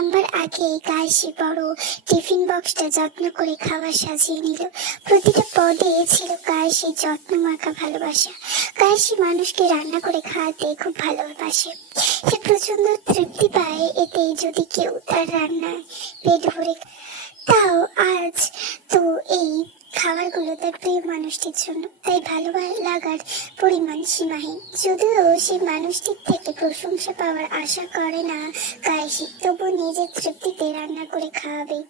নামবার আগে কাশি বড় টিফিন বক্সটা যত্ন করে খাবার সাজিয়ে নিল। প্রতিটা পদে ছিল কাশির যত্ন মাখা ভালোবাসা। কাশি মানুষকে রান্না করে খাওয়াতে খুব ভালোবাসে। সে প্রচন্ড তৃপ্তি পায় এতে যদি কেউ তার রান্নায় পেট ভরে। তাও আজ তো এই খাবারগুলো তার প্রিয় মানুষটির জন্য, তাই ভালো লাগার পরিমাণ সীমাহীন। যদিও সে মানুষটির থেকে প্রশংসা পাওয়ার আশা করে না কায়সি, তবু নিজের তৃপ্তিতে রান্না করে খাওয়াবে।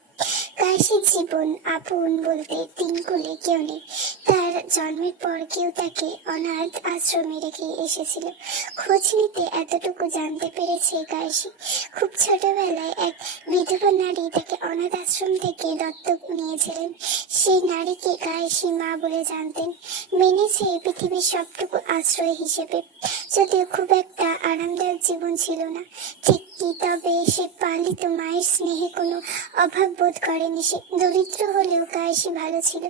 কায়সির জীবন আপন বলতে তিন কুলে কেউ নেই। তার জন্মের পর কেউ তাকে অনাথ আশ্রমে রেখে এসেছিল। খোঁজ নিতে এতটুকু জানতে পেরেছে কায়সি, খুব ছোটবেলায় এক বিধবা নারী তাকে অনাথ আশ্রম থেকে দত্তক নিয়েছিলেন। সেই নারীকে কায়সি মা বলে জানতেন, মেনেছে পৃথিবীর সবটুকু আশ্রয় হিসেবে। যদিও খুব একটা আরামদায়ক জীবন ছিল না ঠিকই, তবে সে পালিত মায়ের স্নেহে কোনো অভাব বোধ করেনি। সে দরিদ্র হলেও কায়সি ভালো ছিল।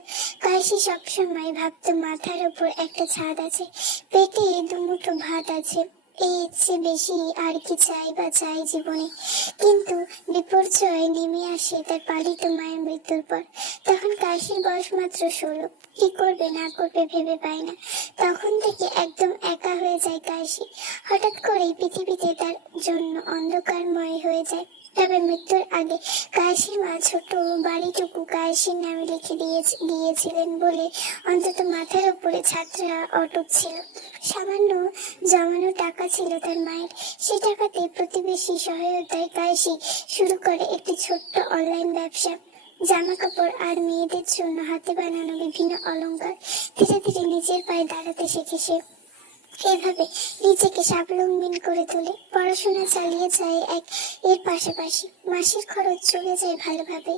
কায়সি সবসময় ভাবতো মাথার উপর একটা ছাদ আছে, পেটে দুমুঠো ভাত আছে, এর চেয়ে বেশি আর কি চাই জীবনে। কিন্তু বিপর্যয় নেমে আসে তার পালিত মায়ের মৃত্যুর পর। তখন কাশির বয়স মাত্র 16। কি করবে না করবে ভেবে পায় না। তখন থেকে একদম একা হয়ে যায় কাশি। হঠাৎ করেই পৃথিবীতে তার জন্য অন্ধকারময় হয়ে যায়। তবে মৃত্যুর আগে কাশির মা ছোট বাড়িটুকু কাশির নামে লিখে দিয়েছিলেন বলে অন্তত মাথার উপরে ছাদটা অটুট ছিল। সামান্য জমানো টাকা ছিল তার মায়ের। সে টাকাতে প্রতিবেশী সহায়তায় কাশি শুরু করে একটি ছোট্ট অনলাইন ব্যবসা। জামা কাপড় আর মেয়েদের জন্য হাতে বানানো বিভিন্ন অলংকার। ধীরে ধীরে নিজের পায়ে দাঁড়াতে শিখে সে। এভাবে নিজেকে স্বাবলম্বী করে তোলে, পড়াশোনা চালিয়ে যায় এর পাশাপাশি। মাসের খরচ চলে যায় ভালোভাবে।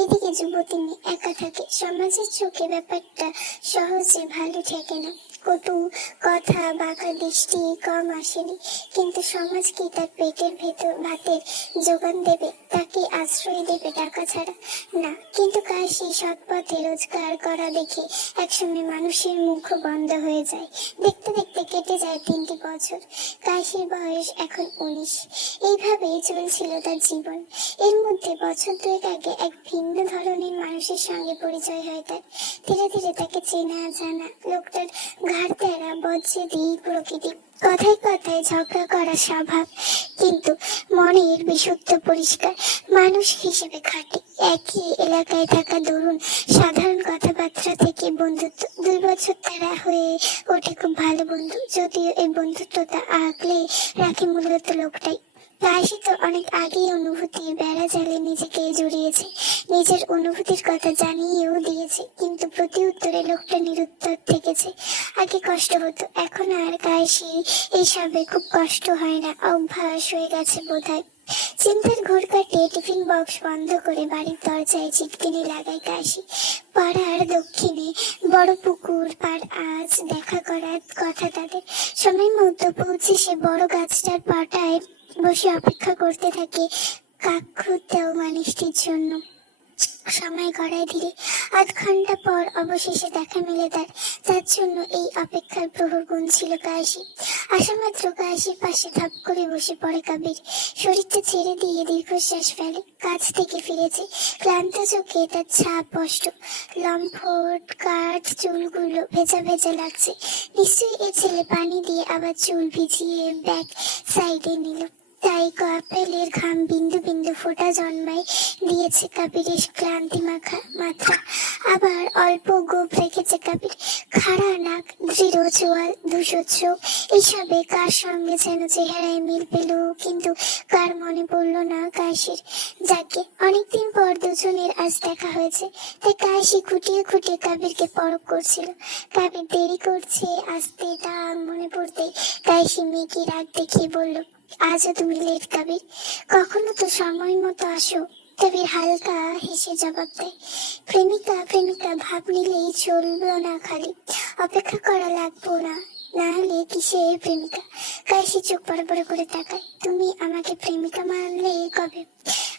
এদিকে যুবতী মেয়ে একা থাকে। সমাজের চোখে ব্যাপারটা সহজে ভালো ঠেকে না। কটু কথা, বাঁকা দৃষ্টি কম আসেনি। কিন্তু সমাজ কি তার পেটের ভেতর ভাতের যোগান দেবে, তাকে আশ্রয় দেবে টাকা ছাড়া? না। কিন্তু কাশি সৎ পথে রোজগার করা দেখে একসময় মানুষের মুখ বন্ধ হয়ে যায়। দেখতে দেখতে কেটে যায় 3টি বছর। কাশির বয়স এখন 19। এইভাবেই চলছিল তার জীবন। এর মধ্যে বছর 2 আগে এক ভিন্ন ধরনের মানুষের সঙ্গে পরিচয় হয় তার। ধীরে ধীরে তাকে চেনা জানা। লোকটার ঘাড় তেরা, বজ্রেদি প্রকৃতি, কথায় কথায় ঝগড়া করা স্বভাব, কিন্তু মনের বিশুদ্ধ পরিষ্কার। মানুষ হিসেবে খাঁটি। একই এলাকায় থাকা দরুন সাধারণ কথাবার্তা থেকে বন্ধুত্ব। 2 বছর তারা হয়ে ওঠে খুব ভালো বন্ধু। যদিও এই বন্ধুত্বটা আগলে রাখে মূলত লোকটাই। কাশি তো অনেক আগেই অনুভূতির বেড়া জালে নিজেকে জড়িয়েছে, নিজের অনুভূতির কথা জানিয়েও দিয়েছে, কিন্তু প্রতি উত্তরে লোকটা নিরুত্তর থেকেছে। আগে কষ্ট হতো, এখন আর কাশি এইসবে খুব কষ্ট হয় না, অভ্যাস হয়ে গেছে বোধহয়। চিন্তার ঘোর কাটিয়ে টিফিন বক্স বন্ধ করে বাড়ির দরজায় চিটকিনি লাগায় কাশি। পাড়ার দক্ষিণে বড় পুকুর পার, আজ দেখা করার কথা তাদের। সময় মতো পৌঁছে সে বড় গাছটার পাটায় বসে অপেক্ষা করতে থাকে কাকৃত মানুষটির জন্য। সময় গড়ায় ধীরে। 8 ঘন্টা পর অবশেষে দেখা মেলে তার, যার জন্য এই অপেক্ষার প্রহর গুনছিল কাশি। আসা মাত্র কাশির পাশে ধাপ করে বসে পড়ে কাবির। শরীরটা ছেড়ে দিয়ে দীর্ঘশ্বাস ফেলে। কাজ থেকে ফিরেছে, ক্লান্ত চোখে তার ছাপ স্পষ্ট। লম্ফট কাঠ চুলগুলো ভেজা ভেজা লাগছে। নিশ্চয়ই এ ছেলে পানি দিয়ে আবার চুল ভিজিয়ে ব্যাক সাইডে নিল, তাই কপালের ঘাম বিন্দু বিন্দু ফোঁটা জন্মায় দিয়েছে কাবিরের ক্লান্তি মাখা মাথা। আবার অল্প গোপ রেখেছে কাবির। খাড়া নাক, দৃঢ় চোয়াল, ধূসর চোখ, এইসবে কার সঙ্গে যেন চেহারায় মিল পেল, কিন্তু কার মনে পড়ল না কাশির। যাকে অনেকদিন পর দুজনের আজ দেখা হয়েছে, তাই কাশি খুঁটিয়ে খুঁটিয়ে কাবিরকে পরখ করছিল। কাবির দেরি করছে আসতে, তা মনে পড়তে কাশি মেয়েকে রাগ দেখিয়ে বলল, আজও তুমি লেট কাবির? কখনো তো সময় মতো আসো। কাবির হালকা হেসে জবাব দেয়, প্রেমিকা প্রেমিকা ভাব নিলেই চলবে না, খালি অপেক্ষা করা লাগবো না, না হলে কিসে প্রেমিকা? কাশি চোখ বড় বড় করে তাকায়, তুমি আমাকে প্রেমিকা মানলে কবে?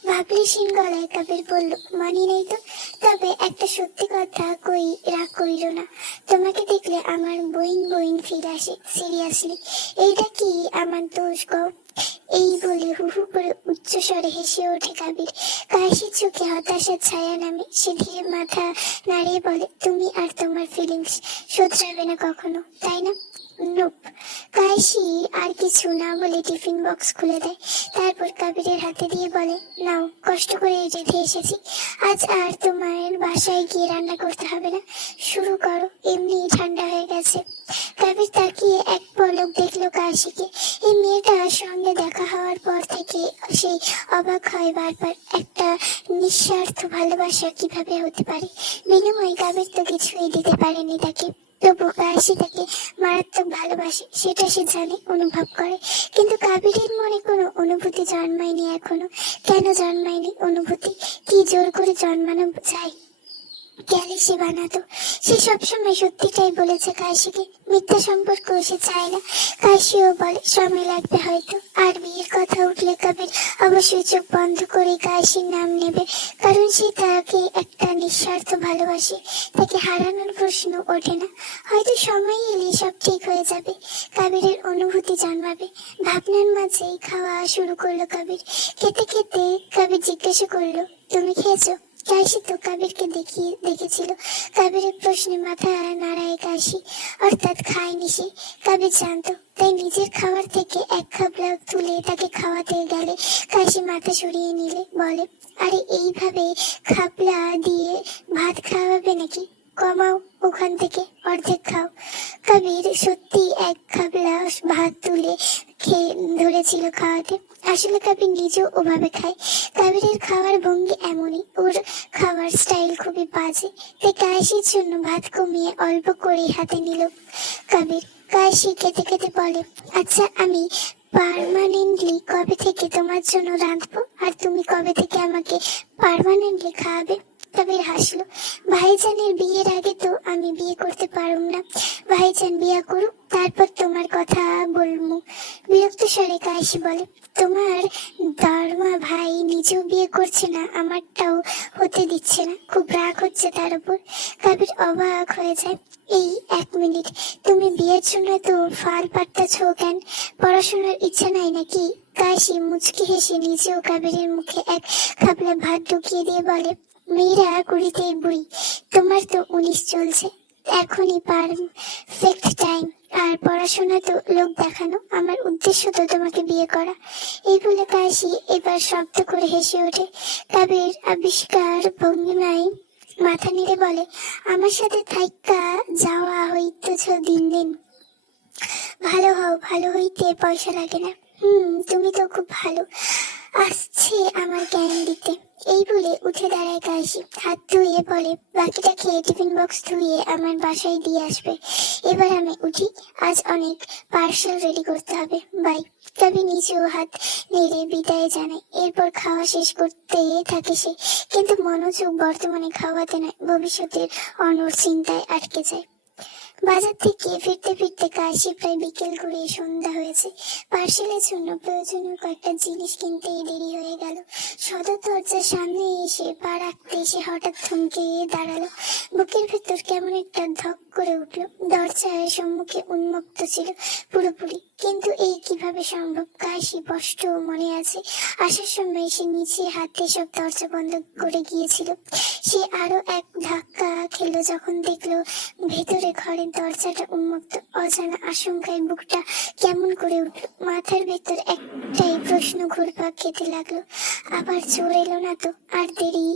ভাবলেশীন গলায় কাবির বলল, মানি নেই তো। তবে একটা সত্যি কথা কই, রাগ করিল না। তোমাকে দেখলে আমার বোয়িং বোয়িং ফিল আসে, সিরিয়াসলি। এইটা কি আমার দোষ গো? এই বলে হু হু করে উচ্চ স্বরে হেসে ওঠে কাবির। কাশির চোখে হতাশার ছায়া নামে। সে ধীরে মাথা নাড়িয়ে বলে, তুমি আর তোমার ফিলিংস শোধরাবে না কখনো, তাই না? নোপ। কাশি আর কিছু না বলে টিফিন বক্স খুলে দেয়। তারপর কাবিরের হাতে দিয়ে বলে, নাও, কষ্ট করে রেঁধে এসেছি, আজ আর তোমার বাসায় গিয়ে রান্না করতে হবে না, শুরু করো, এমনি ঠান্ডা হয়ে গেছে। কাবির তাকিয়ে এক পলক দেখলো কাশিকে। এই মেয়েটার সঙ্গে দেখা হওয়ার পর থেকে সেই অবাক হয় বারবার, একটা নিঃস্বার্থ ভালোবাসা কিভাবে হতে পারে। বিনিময়ে কাবির তো কিছুই দিতে পারেনি তাকে, তবু কাশি তাকে মারাত্মক ভালোবাসে, সেটা সে জানে, অনুভব করে। কিন্তু কাবিরের মনে কোনো অনুভূতি জন্মায়নি এখনো। কেন জন্মায়নি অনুভূতি? কি জোর করে জন্মানো যায়? গেলে সে বানাতো। সে সবসময় সত্যিটাই বলেছে কাশিকে, মিথ্যা সম্পর্ক সে চায় না। কাশিও বলে সময় লাগবে হয়তো। আর বিয়ের কথা উঠলে কবির অবশ্যই চোখ বন্ধ করে কাশির নাম নেবে, কারণ সে তাকে একটা নিঃস্বার্থ ভালোবাসে। তাকে হারানোর প্রশ্ন ওঠে না। হয়তো সময় এলে সব ঠিক হয়ে যাবে, কবিরের অনুভূতি জন্মাবে। ভাবনার মাঝেই খাওয়া শুরু করলো কবির। খেতে খেতে কবির জিজ্ঞাসা করলো, তুমি খেয়েছো? কাশি তো কাবিরকে দেখেছিল। কাবিরের প্রশ্নে মাথা নাড়ায় কাশি, অর্থাৎ খায়নি সে। কাবির জানতো, তাই নিজের খাবার থেকে এক খাবলা তুলে তাকে খাওয়াতে গেলে কাশি মাথা সরিয়ে নিলে বলে, আরে এইভাবে খাবলা দিয়ে ভাত খাওয়াবে নাকি? কমাও ওখান থেকে, অর্ধেক খাও। কবির সত্যি এক খাবলা ভাত তুলে খেয়ে ধরেছিল খাওয়াতে। আসলে কবির নিজেও ওভাবে খায়। কবিরের খাওয়ার ভঙ্গি এমনই, ওর খাবার স্টাইল খুবই বাজে। তাই কাশির জন্য ভাত কমিয়ে অল্প করে হাতে নিল কবির। কাশি খেতে খেতে বলে, আচ্ছা আমি পার্মানেন্টলি কবে থেকে তোমার জন্য রাঁধবো, আর তুমি কবে থেকে আমাকে পার্মানেন্টলি খাওয়াবে? কবির হাসলো। ভাইজানের বিয়ের আগে তো আমি বিয়ে করতে পারুম না, ভাইজান বিয়ে করুক, তারপর তোমার কথা বলবো। বিরক্ত স্বরে কাশি বলে, তোমার দারমা ভাই নিজেও বিয়ে করছে না, আমারটাও হতে দিচ্ছে না, খুব রাগ হচ্ছে তার উপর। কবির অবাক হয়ে যায়, এই এক মিনিট, তুমি বিয়ের জন্য তো ফাল পাট্টাছ কেন? পড়াশোনার ইচ্ছা নাই নাকি? কাশি মুচকি হেসে নিজেও কবিরের মুখে এক খাবলা ভাত ঢুকিয়ে দিয়ে বলে, মেয়েরা কুড়িতেই বুড়ি, তোমার তো 19 চলছে, এখনই পারফেক্ট টাইম। আর পড়াশোনা তো লোক দেখানো, আমার উদ্দেশ্য তো তোমাকে বিয়ে করা। এই বলে কাশি এবার শব্দ করে হেসে ওঠে। কবির আবিষ্কার ভঙ্গিমায় মাথা নেড়ে বলে, আমার সাথে থাইকা যাওয়া হইতেছ দিন দিন, ভালো হও, ভালো হইতে পয়সা লাগে না। তুমি তো খুব ভালো, আসছে আমার জ্ঞান দিতে। এই বলে উঠে দাঁড়ায় কাশি, হাত ধুয়ে বলে, বাকিটা খেয়ে টিফিন বক্স ধুয়ে আমার বাসায় দিয়ে আসবে। এবার আমি উঠি, আজ অনেক পার্সেল রেডি করতে হবে, বাই। কবি নিজেও হাত নেড়ে বিদায় জানায়। এরপর খাওয়া শেষ করতে থাকে সে, কিন্তু মনোযোগ বর্তমানে খাওয়াতে নয়, ভবিষ্যতের অনড় চিন্তায় আটকে যায়। বাজার থেকে ফিরতে ফিরতে কাশি প্রায় বিকেল গড়িয়ে সন্ধ্যা হয়েছে। পার্সেলের জন্য প্রয়োজনীয় কয়েকটা জিনিস কিনতেই দেরি হয়ে গেল। সদর দরজার সামনে এসে পা রাখতে সে হঠাৎ থমকে দাঁড়ালো। বুকের ভেতর কেমন একটা ধক করে উঠলো। দরজার সম্মুখে উন্মুক্ত ছিল পুরোপুরি, কিন্তু এই কিভাবে সম্ভব? কাশি স্পষ্ট মনে আছে, আসার সময় সে নিচে হাতে সব দরজা বন্ধ করে গিয়েছিল। সে আরো এক ধাক্কা খেলো যখন দেখলো ভেতরে ঘরের দরজাটা উন্মুক্ত। অজানা আশঙ্কায় বুকটা কেমন করে উঠলো। মাথার ভেতর একটাই প্রশ্ন ঘুরপাক খেতে লাগলো, আবার চোর এলো না তো? আর দেরি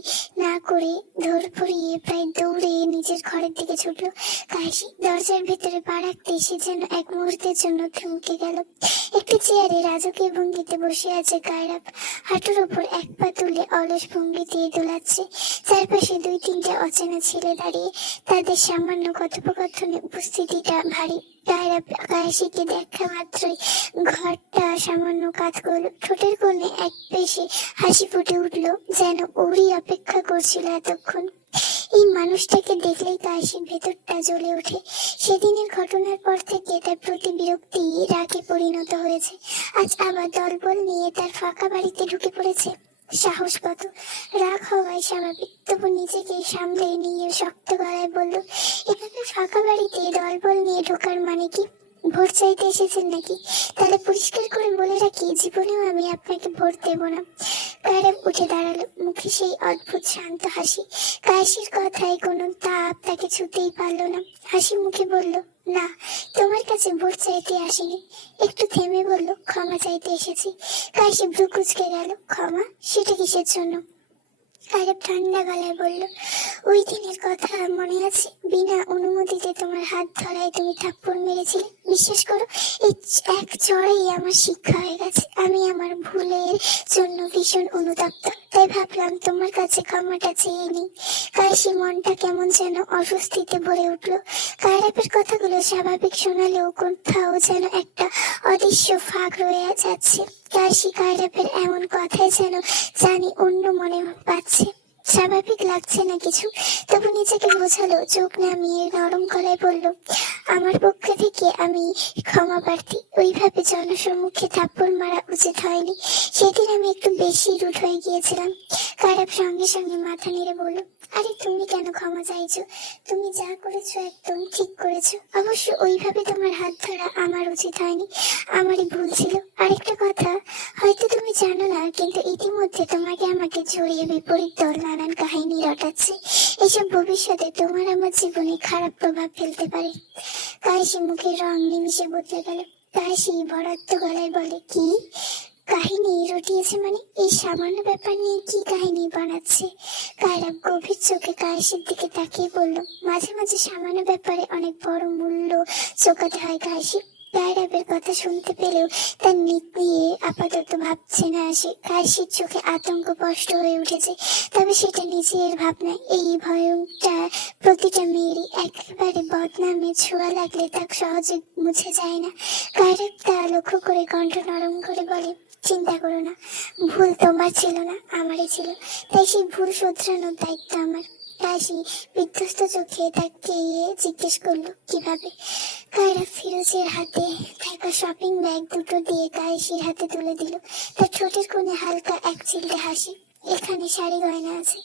না করে ধরফড়িয়ে প্রায় দৌড়ে নিজের ঘরের দিকে ছুটলো কাশি। দরজার ভেতরে পা রাখতে সে যেন এক মুহূর্তের জন্য থমকে গেল। একটি চেয়ারে রাজকীয় ভঙ্গিতে বসে আছে কায়রাপ, হাঁটুর ওপর এক পা তুলে অলস ভঙ্গি দিয়ে দোলাচ্ছে। চারপাশে 2-3টে অচেনা ছেলে দাঁড়িয়ে, তাদের সামান্য কথোপকথনে উপস্থিতিটা ভারী। কায়রাপ কাশিকে দেখা মাত্রই ঘরটা সামান্য কাজ করলো। ঠোঁটের কোণে এক পেশে হাসি ফুটে উঠলো, যেন ওরই অপেক্ষা করছিল এতক্ষণ। এই মানুষটাকে দেখলেই কাশির ভেতরটা জ্বলে ওঠে। সেদিনের ঘটনার পর থেকে তার প্রতি বিরক্তি রাগে পরিণত হয়েছে। আজ আবার দলবল নিয়ে তার ফাঁকা বাড়িতে ঢুকে পড়েছে। সাহস কত! রাগ হওয়াই স্বাভাবিক, তবু নিজেকে সামলে নিয়ে শক্ত গলায় বলল, এভাবে ফাঁকা বাড়িতে দলবল নিয়ে ঢোকার মানে কি? ভোট চাইতে এসেছেন নাকি? তাহলে পরিষ্কার করে বলে রাখি, জীবনেও আমি আপনাকে ভোট দেব না। কায়রাব উঠে দাঁড়ালো, মুখে সেই অদ্ভুত শান্ত হাসি। কায়েসির কথায় কোনো তাপ তাকে ছুতেই পারল না। হাসি মুখে বলল, না, তোমার কাছে ভোট চাইতে আসিনি। একটু থেমে বলল, ক্ষমা চাইতে এসেছি। কায়েসি ভ্রু কুঁচকে গেল। ক্ষমা? সেটা কিসের জন্য? কায়রাব ঠান্ডা গলায় বলল, ওই দিনের কথা মনে আছে? বিনা অনুমতিতে তোমার হাত ধরায় তুমি থাপ্পড় মেরেছিলে। বিশ্বাস করো, এই এক চড়েই আমার শিক্ষা হয়ে গেছে। আমি আমার ভুলের জন্য ভীষণ অনুতপ্ত, তাই ভাবলাম তোমার কাছে ক্ষমাটা চেয়ে নিই। কায়েসির মনটা কেমন যেন অস্বস্তিতে ভরে উঠল। কায়রাবের কথাগুলো স্বাভাবিক শোনালেও কোথাও যেন একটা অদৃশ্য ফাঁক রয়ে যাচ্ছে। কায়েসি কায়রাবের এমন কথায় যেন জানি অন্য মনে পাচ্ছে, স্বাভাবিক লাগছে না কিছু। তবু নিজেকে বোঝালো, চোখ নামিয়ে নরম গলায় বলল, আমার পক্ষ থেকে আমি ক্ষমা প্রার্থী। ওইভাবে জনসম্মুখে থাপ্পড় মারা উচিত হয়নি। সেদিন আমি একটু বেশি রুড হয়ে গিয়েছিলাম। কায়রাব সঙ্গে সঙ্গে মাথা নেড়ে বলল, আরে তুমি কেন ক্ষমা চাইছো? তুমি যা করেছো একদম ঠিক করেছো। অবশ্য ওইভাবে তোমার হাত ধরা আমার উচিত হয়নি, আমারই ভুল ছিল। আরেকটা কথা, হয়তো তুমি জানো না, কিন্তু ইতিমধ্যে তোমাকে আমাকে জড়িয়ে বিপরীত দল নানান কাহিনী রটাচ্ছে। এসব ভবিষ্যতে তোমার আমার জীবনে খারাপ প্রভাব ফেলতে পারে। কায়েসি মুখের রং নিমিষে বদলে গেল। কায়েসি ভরাত্ম গলায় বলে, কি কাহিনী রটিয়েছে? মানে এই সামান্য ব্যাপার নিয়ে কি কাহিনী বানাচ্ছে? কায়রাব গভীর চোখে কায়েসির দিকে তাকিয়ে বলল, মাঝে মাঝে সামান্য ব্যাপারে অনেক বড় মূল্য চোকাতে হয় কায়েসি। কায়রাবের কথা শুনতে পেলেও তার নিয়ে আপাতত ভাবছে না সে। কায়েসির চোখে আতঙ্ক স্পষ্ট হয়ে উঠেছে, তবে সেটা নিজের ভাবনা। এই ভয়টা প্রতিটা মেয়েরই। একেবারে বদনামে ছোঁয়া লাগলে তা সহজে মুছে যায় না। কায়রাব তা লক্ষ্য করে কণ্ঠ নরম করে বলে, চিন্তা করো না, ভুল তোমার ছিল না, আমারই ছিল। তাই সেই ভুল শোধরানোর দায়িত্ব আমার। কাশি বিধ্বস্ত চোখে তাকিয়ে জিজ্ঞেস করলো, কিভাবে? কায়রাব ফিরোজের হাতে থাকা শপিং ব্যাগ দুটো দিয়ে কায়েসির হাতে তুলে দিল। তার ঠোঁটের কোণে হালকা এক চিলতে হাসি। এখানে শাড়ি গয়না আছে,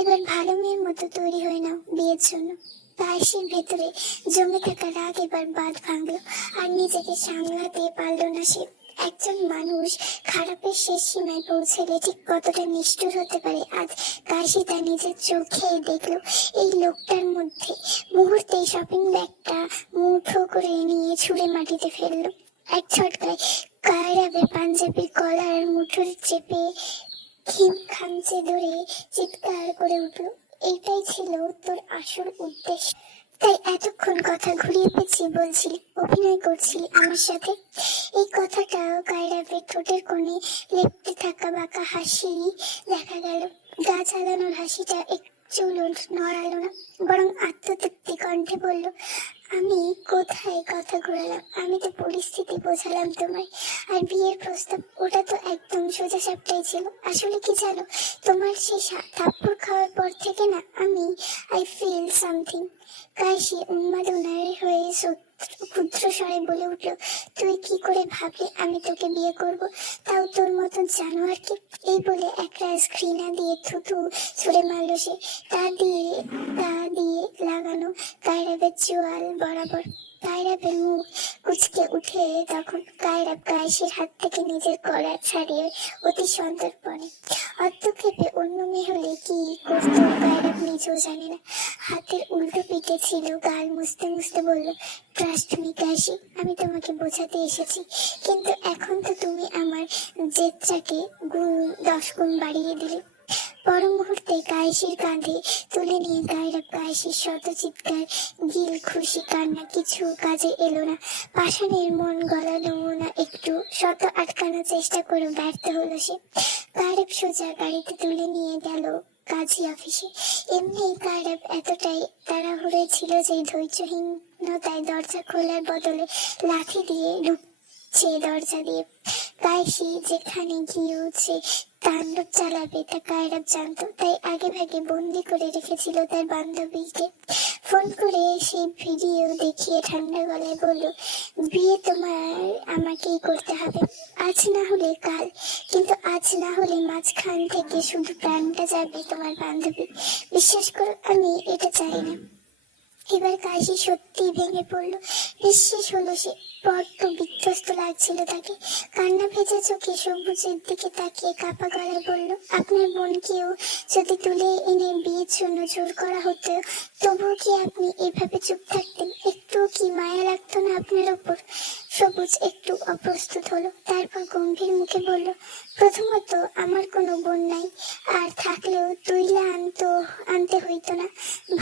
এবার ভালো মেয়ের মতো তৈরি হয়ে নাও বিয়ের জন্য। কায়েসির ভেতরে জমে থাকা রাগ এবার বাঁধ ভাঙলো, আর নিজেকে সামলাতে পারল না সে। একজন মানুষ খারাপের শেষ সীমায় পৌঁছলে ঠিক কতটা নিষ্ঠুর হতে পারে আজ কাশি তা নিজের চোখে দেখলো। এই লোকটার মধ্যে মুহূর্তেই শপিং ব্যাগটা মুঠো করে নিয়ে ছুঁড়ে মাটিতে ফেললো। এক ঝটকায় কায়রাবের পাঞ্জাবির কলার মুঠোর চেপে খামচে ধরে চিৎকার করে উঠলো, এইটাই ছিল তোর আসল উদ্দেশ্য? তাই এতক্ষণ কথা ঘুরিয়ে পেঁচিয়ে বলছিলি, অভিনয় করছিলি আমার সাথে? এই কথাটাও কায়রাবের ঠোঁটের কোণে লেপ্টে থাকা বাঁকা হাসি দেখা গেল। গা জ্বালানোর হাসিটা একটু নড়ালো না, বরং আত্মতৃপ্তি কণ্ঠে বলল, আমি কোথায় কথা ঘোরালাম? আমি তো পরিস্থিতি বোঝালাম তোমায়। আর বিয়ের প্রস্তাব, ওটা তো একদম সোজা সাপটাই ছিল। আসলে কি জানো, তোমার সেই থাপ্পড় খাওয়ার পর থেকে না আমি আই ফিল সামথিং। কাশি উন্মাদনায় হয়ে ক্ষুদ্র স্বরে বলে উঠল, তুই কি করে ভাবলি আমি তোকে বিয়ে করব, তাও তোর মতন জানোয়ারকে? এই বলে একরাশ ঘৃণা দিয়ে থুতু ছুঁড়ে মারল সে। তা দিয়ে লাগানো কায়রাবের চোয়াল বরাবর। কায়রাবের মুখ কুচকে উঠে তখন। কায়রাব কায়েসির হাত থেকে নিজের কলার ছাড়িয়ে অতি সন্তর্পণে, অর্ধক্ষেপে অন্য মেয়ে হলে কি করতো কায়রাব নিজেও জানে না। হাতের উল্টো পিঠে ছিল, গাল মুছতে মুছতে বলল, ট্রাস্ট মি কায়েসি, আমি তোমাকে বোঝাতে এসেছি, কিন্তু এখন তো তুমি আমার জেদটাকে 10 গুণ বাড়িয়ে দিলে। পর মুহূর্তে কায়েসির কাঁধে তুলে নিয়ে কায়রাব কায়েসির শত চিৎকার, গিল খুশি কান্না কিছু কাজে এলো না। পাষাণের মন গলানো না, একটু শত আটকানোর চেষ্টা করে ব্যর্থ হলো সে। কায়রাব সোজা গাড়িতে তুলে নিয়ে গেল কাজী অফিসে। এমনি কায়রাব এতটাই তাড়াহুড়ো ছিল যে ধৈর্যহীনতায় দরজা খোলার বদলে লাঠি দিয়ে ঢুকছে দরজা দিয়ে। কায়েসি যেখানে গিয়েছে তাণ্ডব চালাবে তা কায়রাব জানতো, তাই আগে ভাগে বন্দি করে রেখেছিল তার বান্ধবীকে। ফোন করে সেই ভিডিও দেখিয়ে ঠান্ডা গলায় বলল, বিয়ে তোমার আমাকেই করতে হবে, আজ না হলে কাল, কিন্তু আজ না হলে মাঝখান থেকে শুধু প্রাণটা যাবে তোমার বান্ধবী। বিশ্বাস করো, আমি এটা চাই না। এবার কাশি সত্যি ভেঙে পড়ল, নিঃশেষ হলো সে। বড্ড বিধ্বস্ত লাগছিল তাকে। কান্না ভেজা চোখে সবুজের দিকে তাকিয়ে কাপা গলায় বলল, আপনার বোনকেও যদি তুলে এনে বিয়ের জন্য জোর করা হতো, তবুও কি আপনি এভাবে চুপ থাকতেন? একটুও কি মায়া লাগতো না আপনার ওপর? সবুজ একটু অপ্রস্তুত হলো, তারপর গম্ভীর মুখে বলল, প্রথমত আমার কোনো বোন নাই, আর থাকলেও তুইলা আনতে হইতো না।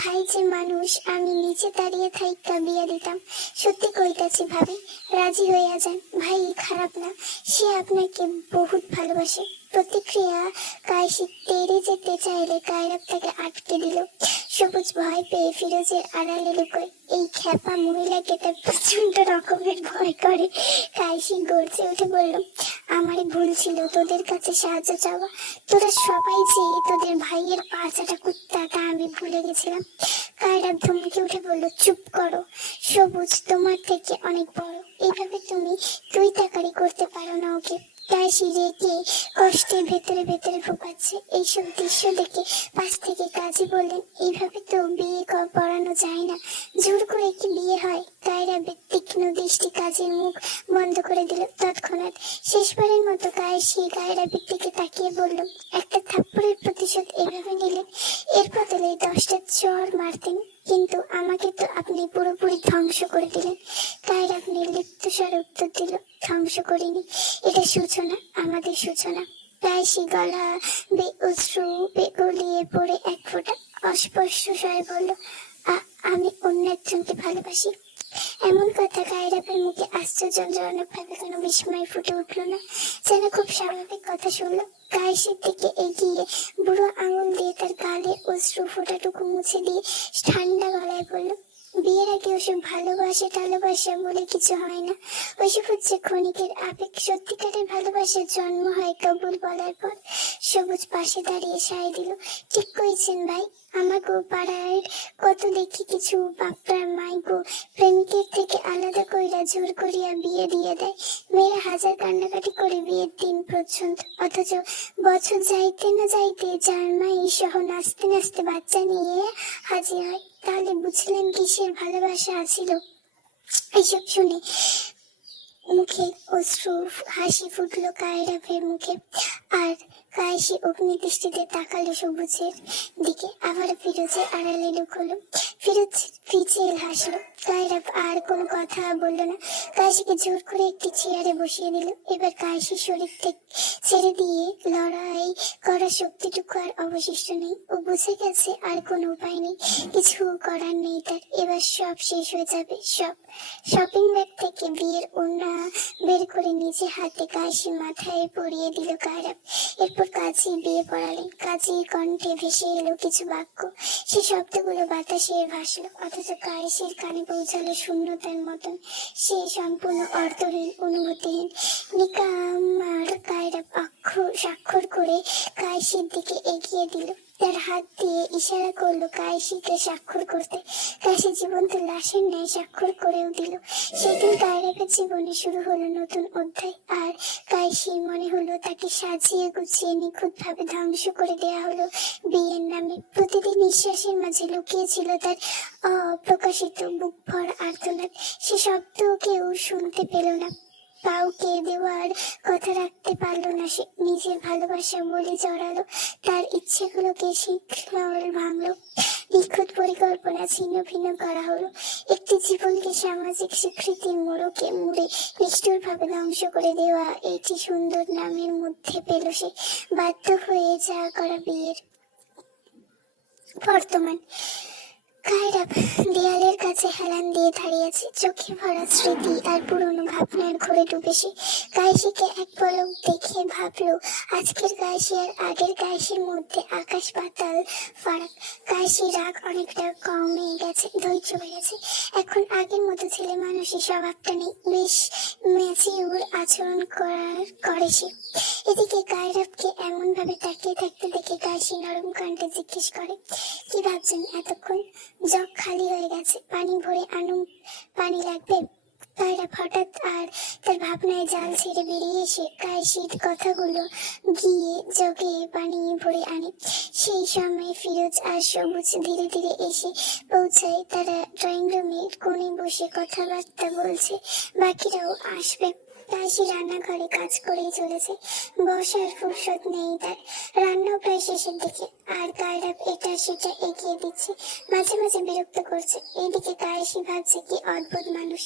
ভাই যে মানুষ, আমি নিচে দাঁড়িয়ে থাইকা বিয়া দিতাম। সত্যি কইতাছি ভাবি, রাজি হইয়া যান, ভাই খারাপ না, সে আপনাকে বহুত ভালোবাসে। প্রতিক্রিয়া কায়সি তেড়ে যেতে চাইলে কায়রাব তাকে আটকে দিল। সবুজ ভয় পেয়ে ফিরোজের আড়ালে লুকোয়। এই খ্যাপা মহিলাকে তার প্রচন্ড রকমের ভয় করে। কায়সি গর্জে উঠে বলল, আমারই ভুল ছিল তোদের কাছে সাহায্য চাওয়া। তোরা সবাই যে তোদের ভাইয়ের পাচাটা কুত্তা, তা আমি ভুলে গেছিলাম। কায়রাব ধমকে উঠে বলল, চুপ করো, সবুজ তোমার থেকে অনেক বড়, এইভাবে তুমি তুই তাকারি করতে পারো না ওকে। কাশি রেগে কষ্টে ভেতরে ভেতরে ফোপাচ্ছে। এইসব দৃশ্য দেখে পাশ থেকে কাজী বললেন, এইভাবে তো বিয়ে পড়ানো যায় না, জোর করে কি বিয়ে হয়? কায়রাবের তীক্ষ্ণ দৃষ্টি কাজীর মুখ বন্ধ করে দিল তৎক্ষণাৎ। শেষবারের মতো কায়সি কায়রাবের দিকে তাকিয়ে বলল, একটা থাপ্পড়ের প্রতিশোধ এভাবে নিলেন? এর বদলে 10টা চড় মারতেন, কিন্তু আমাকে তো আপনি পুরোপুরি ধ্বংস করে দিলেন। কায়রাব নির্লিপ্ত স্বরে উত্তর দিল, ধ্বংস করিনি, এটা সূচনা, আমাদের সূচনা। কায়সি গলা অশ্রু গলিয়ে পড়ে এক ফোঁটা অস্পষ্ট স্বরে বলল, আমি অন্য একজনকে ভালোবাসি। এমন কথা কায়রাবের মুখে আশ্চর্যজনক ভাবে কোনো বিস্ময় ফুটে উঠল না, যেন খুব স্বাভাবিক কথা শুনল। কায়সির দিকে এগিয়ে বুড়ো আঙুল দিয়ে তার গালে অশ্রু ফোঁটাটুকু মুছে দিয়ে ঠান্ডা গলায় বলল, বিয়ের আগে ওসব ভালোবাসা বলে কিছু হয় না। ওইসব হচ্ছে ক্ষণিকের আবেগ। সত্যিকারের ভালোবাসার জন্ম হয় কবুল বলার পর। সবুজ পাশে দাঁড়িয়ে সায় দিল, ঠিক কইছেন ভাই, আমাগো পাড়ার কত দেখি কিছু বাপরা মাই গো প্রেমিকের থেকে আলাদা কইরা জোর করিয়া বিয়ে দিয়ে দেয়। মেয়েরা হাজার কান্নাকাটি করে বিয়ের দিন পর্যন্ত, অথচ বছর যাইতে না যাইতে জামাই সহ নাচতে নাচতে বাচ্চা নিয়ে হাজির হয়। তাহলে বুঝলেন কিসের ভালোবাসা আছিল? এইসব শুনে মুখে অশ্রু হাসি ফুটলো কায়রাবের মুখে, আর কায়সি অগ্নি দৃষ্টিতে তাকালো সবুজের দিকে, আবার ফিরোজের আড়ালে লুকোলো। ফিরোজ ফিচেল হাসলো। কায়রাব আর কোনো কথা বললো না, কায়সিকে জোর করে একটি চেয়ারে বসিয়ে দিল। এবার কায়সির শরীর থেকে ছেড়ে দিয়ে লড়াই করার শক্তিটুকু আর অবশিষ্ট নেই। ও বুঝে গেছে আর কোনো উপায় নেই, কিছু করার নেই তার। এবার সব শেষ হয়ে যাবে, সব। শপিং ব্যাগ থেকে বিয়ের ওড়না বের করে নিজে হাতে কাশি মাথায় পরিয়ে দিল কায়রাব। এরপর কাজী বিয়ে পড়ালেন। কাজীর কণ্ঠে ভেসে এলো কিছু বাক্য, সে শব্দগুলো বাতাসে ভাসলো, অথচ কায়সির কানে পৌঁছালো শূন্যতার মতন। সে সম্পূর্ণ অর্থহীন, অনুভূতিহীন। নিকামার কায়রাব স্বাক্ষর করে কায়সির দিকে এগিয়ে দিল, তার হাত দিয়ে ইশারা করলো কায়সিকে স্বাক্ষর করতে। কায়সি জীবন্ত লাশের ন্যায় স্বাক্ষর করেও দিল। সেদিন কায়রাবের জীবনে শুরু হলো নতুন অধ্যায়, আর কায়সির মনে হলো তাকে সাজিয়ে গুছিয়ে নিখুঁত ভাবে ধ্বংস করে দেয়া হলো বিয়ের নামে। প্রতিদিন নিঃশ্বাসের মাঝে লুকিয়ে ছিল তার অপ্রকাশিত বুক ভরা আর্তনাদ। সে শব্দ কেউ শুনতে পেল না, কাউকে দেওয়ার কথা রাখতে পারলো না। সে নিজের ভালোবাসা বলে জড়ালো, তার ইচ্ছেগুলোকে শিকল ভাঙলো। নিখুঁত পরিকল্পনা ছিন্ন ভিন্ন করা হলো। একটি জীবনকে সামাজিক স্বীকৃতির মোড়কে মুড়ে নিষ্ঠুর ভাবে ধ্বংস করে দেওয়া একটি সুন্দর নামের মধ্যে পেল সে বাধ্য হয়ে যা করা বিয়ের। বর্তমান কায়রাব দেয়ালের কাছে হেলান দিয়ে দাঁড়িয়েছে, চোখে ভরা স্মৃতি আর পুরনো ভাবনার ঘরে ডুবে সে। কায়সিকে এক পলক দেখে ভাবলো, আজকের কায়সি আর আগের কায়সির মধ্যে আকাশ পাতাল ফারাক। কায়সির রাগ অনেকটা কমে গেছে, ধৈর্য বেড়েছে। এখন আগের মতো ছেলে মানুষের স্বভাবটা নেই, বেশ ম্যাচিউর আচরণ করে সে। এদিকে কায়রাবকে এমন ভাবে তাকিয়ে থাকতে দেখে কায়সি নরম কণ্ঠে জিজ্ঞেস করে, কি ভাবছেন এতক্ষণ? জগ খালি হয়ে গেছে, পানি ভরে আনুন, পানি লাগবে? কায়রা হঠাৎ আর তার ভাবনায় জাল ছেড়ে বেরিয়ে এসে কায়েসির কথাগুলো গিয়ে জগে পানি ভরে আনে। সেই সময় ফিরোজ আর সবুজ ধীরে ধীরে এসে পৌঁছায়। তারা ড্রয়িং রুমের কোণে বসে কথাবার্তা বলছে, বাকিরাও আসবে। কাশি রান্নাঘরে কাজ করেই চলেছে, বসার ফুরসত নেই তার। রান্নাও প্রায় শেষের দিকে, আর কায়রা এটা সেটা এগিয়ে দিচ্ছে, মাঝে মাঝে বিরক্ত করছে। এদিকে কায়েসি ভাবছে কি অদ্ভুত মানুষ,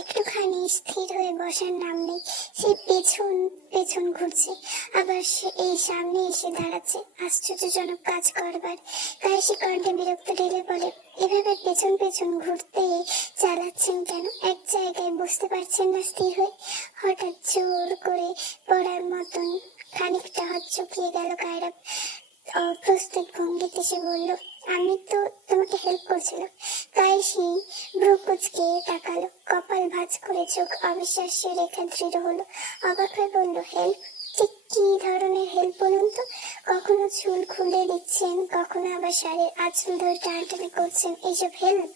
একটুখানি স্থির হয়ে বসার নাম নেই। সে পেছন পেছন ঘুরছে, আবার সে এই সামনে এসে দাঁড়াচ্ছে। আশ্চর্যজনক কাজ করবার। কায়েসি কণ্ঠে বিরক্ত ঢেলে বলে, এভাবে পেছন পেছন ঘুরতে চালাচ্ছেন কেন? এক জায়গায় বসতে পারছেন না স্থির হয়ে? হঠাৎ জোর করে পড়ার মতন খানিকটা হকচকিয়ে গেল কায়রা। অপ্রস্তুত ভঙ্গিতে সে বলল, আমি তো তোমাকে হেল্প করছিলাম। কায়েসি ভ্রু কুঁচকে তাকালো, কপাল ভাঁজ করে চোখ অবিশ্বাস্য রেখা দৃঢ় হলো। অবাক হয়ে বলল, হেল্প? ঠিক কি ধরনের হেল্প বলুন তো? কখনো চুল খুলে দিচ্ছেন, কখনো আবার শাড়ির আঁচল ধরে টানাটানি করছেন, এইসব হেল্প?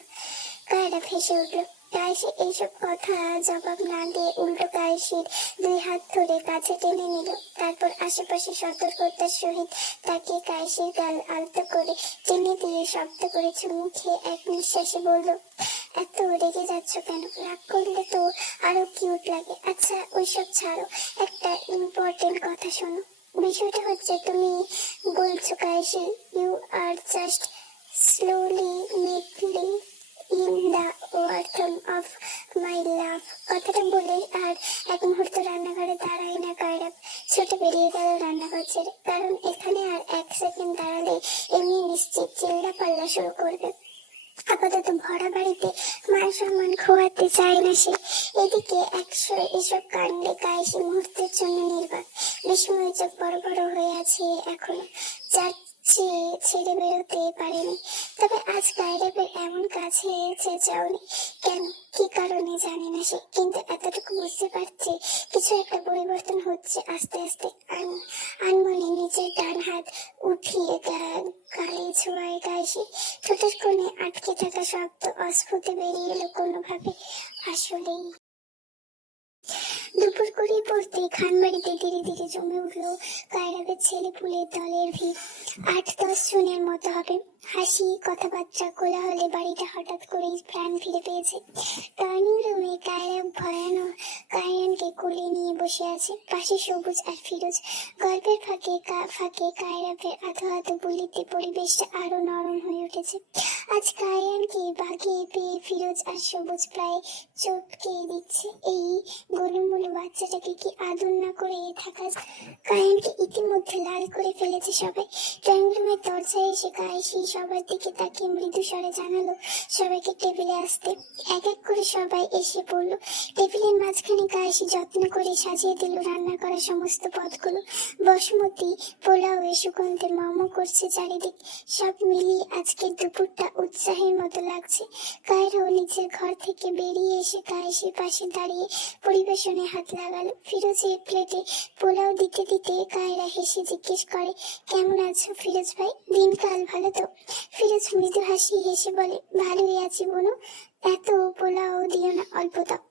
কায়রা ভেসে উঠল। কায়েসি এইসব কথা জবাব না দিয়ে উল্টো কায়েসির দুই হাত ধরে কাছে টেনে নিল। তারপর আশেপাশে সতর্কতার সহিত তাকে কায়েসির গাল আলতো করে টেনে দিয়ে শব্দ করে চুমু খেয়ে এক নিঃশ্বাসে বলল, এত রেগে যাচ্ছ কেন? রাগ করলে তো আরো কিউট লাগে। আচ্ছা ওইসব ছাড়ো, একটা ইম্পর্টেন্ট কথা শোনো। বিষয়টা হচ্ছে, তুমি বলছো কায়েসি, you are just slowly meekly in the ওয়ার্থম অফ মাই লাভ। কথাটা বলে আর এক মুহূর্ত রান্নাঘরে দাঁড়ায় না কায়রা, ছুটে বেরিয়ে গেল রান্নাঘর ছেড়ে। কারণ এখানে আর এক সেকেন্ড দাঁড়ালে এমনি নিশ্চিত চিল্লা পাল্লা শুরু করবে। আপাতত ভরা বাড়িতে মান সম্মান খোয়াতে চায় না সে। এদিকে এসব কাণ্ডে কায়েসি মুহূর্তের জন্য নির্বাক, বিস্ময় চোখ বড় বড় হয়ে আছে এখনো, ছেড়ে বেরোতে পারেনি। তবে আজ কায়রাবের এমন কাছে যাওনি কেন, কি কারণে জানে না সে, কিন্তু এতটুকু বুঝতে পারছে কিছু একটা পরিবর্তন হচ্ছে আস্তে আস্তে। আনমনে নিজের ডান হাত উঠিয়ে গালে ছোঁয়ায় কায়েসি। ঠোঁটের কোণে আটকে থাকা শব্দ অস্ফুটে বেরিয়ে এলো কোনোভাবে। আসলেই দুপুর করে পড়তে খানবাড়িতে ধীরে ধীরে জমে উঠলো কায়রাবের ছেলে পুলের দলের ভিড়। 8-10 জনের মতো হবে। হাসি, কথাবার্তা, কোলাহলে বাড়িটা হঠাৎ করেই প্রাণ ফিরে পেয়েছে। ডাইনিং রুমে কায়রাব কায়রানকে কোলে নিয়ে বসে আছে, পাশে সবুজ আর ফিরোজ। গল্পের ফাঁকে ফাঁকে কায়রাবের আধো আধো বলিতে পরিবেশটা আরো নরম হয়ে উঠেছে। আজ কায়রানকে বাগিয়ে পেয়ে ফিরোজ আর সবুজ প্রায় চটকে দিচ্ছে। এই গোলুমোলু বাচ্চাটাকে কি আদর না করে থাকা? কায়ানকে ইতিমধ্যে লাল করে ফেলেছে সবাই। ড্রয়িং রুমের দরজায় এসে কায়েসি সবার দিকে তাকিয়ে মৃদু স্বরে জানালো সবাইকে টেবিলে আসতে। এক এক করে সবাই এসে পড়ল। টেবিলের মাঝখানে কায়েসি যত্ন করে সাজিয়ে দিল রান্না করা সমস্ত পদগুলো। বসমতি পোলাও এ সুগন্ধে মম করছে চারিদিক। সব মিলিয়ে আজকের দুপুরটা উৎসাহের মতো লাগছে। কায়রাও নিজের ঘর থেকে বেরিয়ে এসে কায়েসির পাশে দাঁড়িয়ে পরিবেশনে হাত লাগালো। ফিরোজের প্লেটে পোলাও দিতে দিতে কায়রা হেসে জিজ্ঞেস করে, কেমন আছো ফিরোজ ভাই? দিনকাল ভালো তো? ফিরোজ মৃদু হাসি হেসে বলে, ভালোই আছি বোনো, এত পোলাও দিও না, অল্প দাও।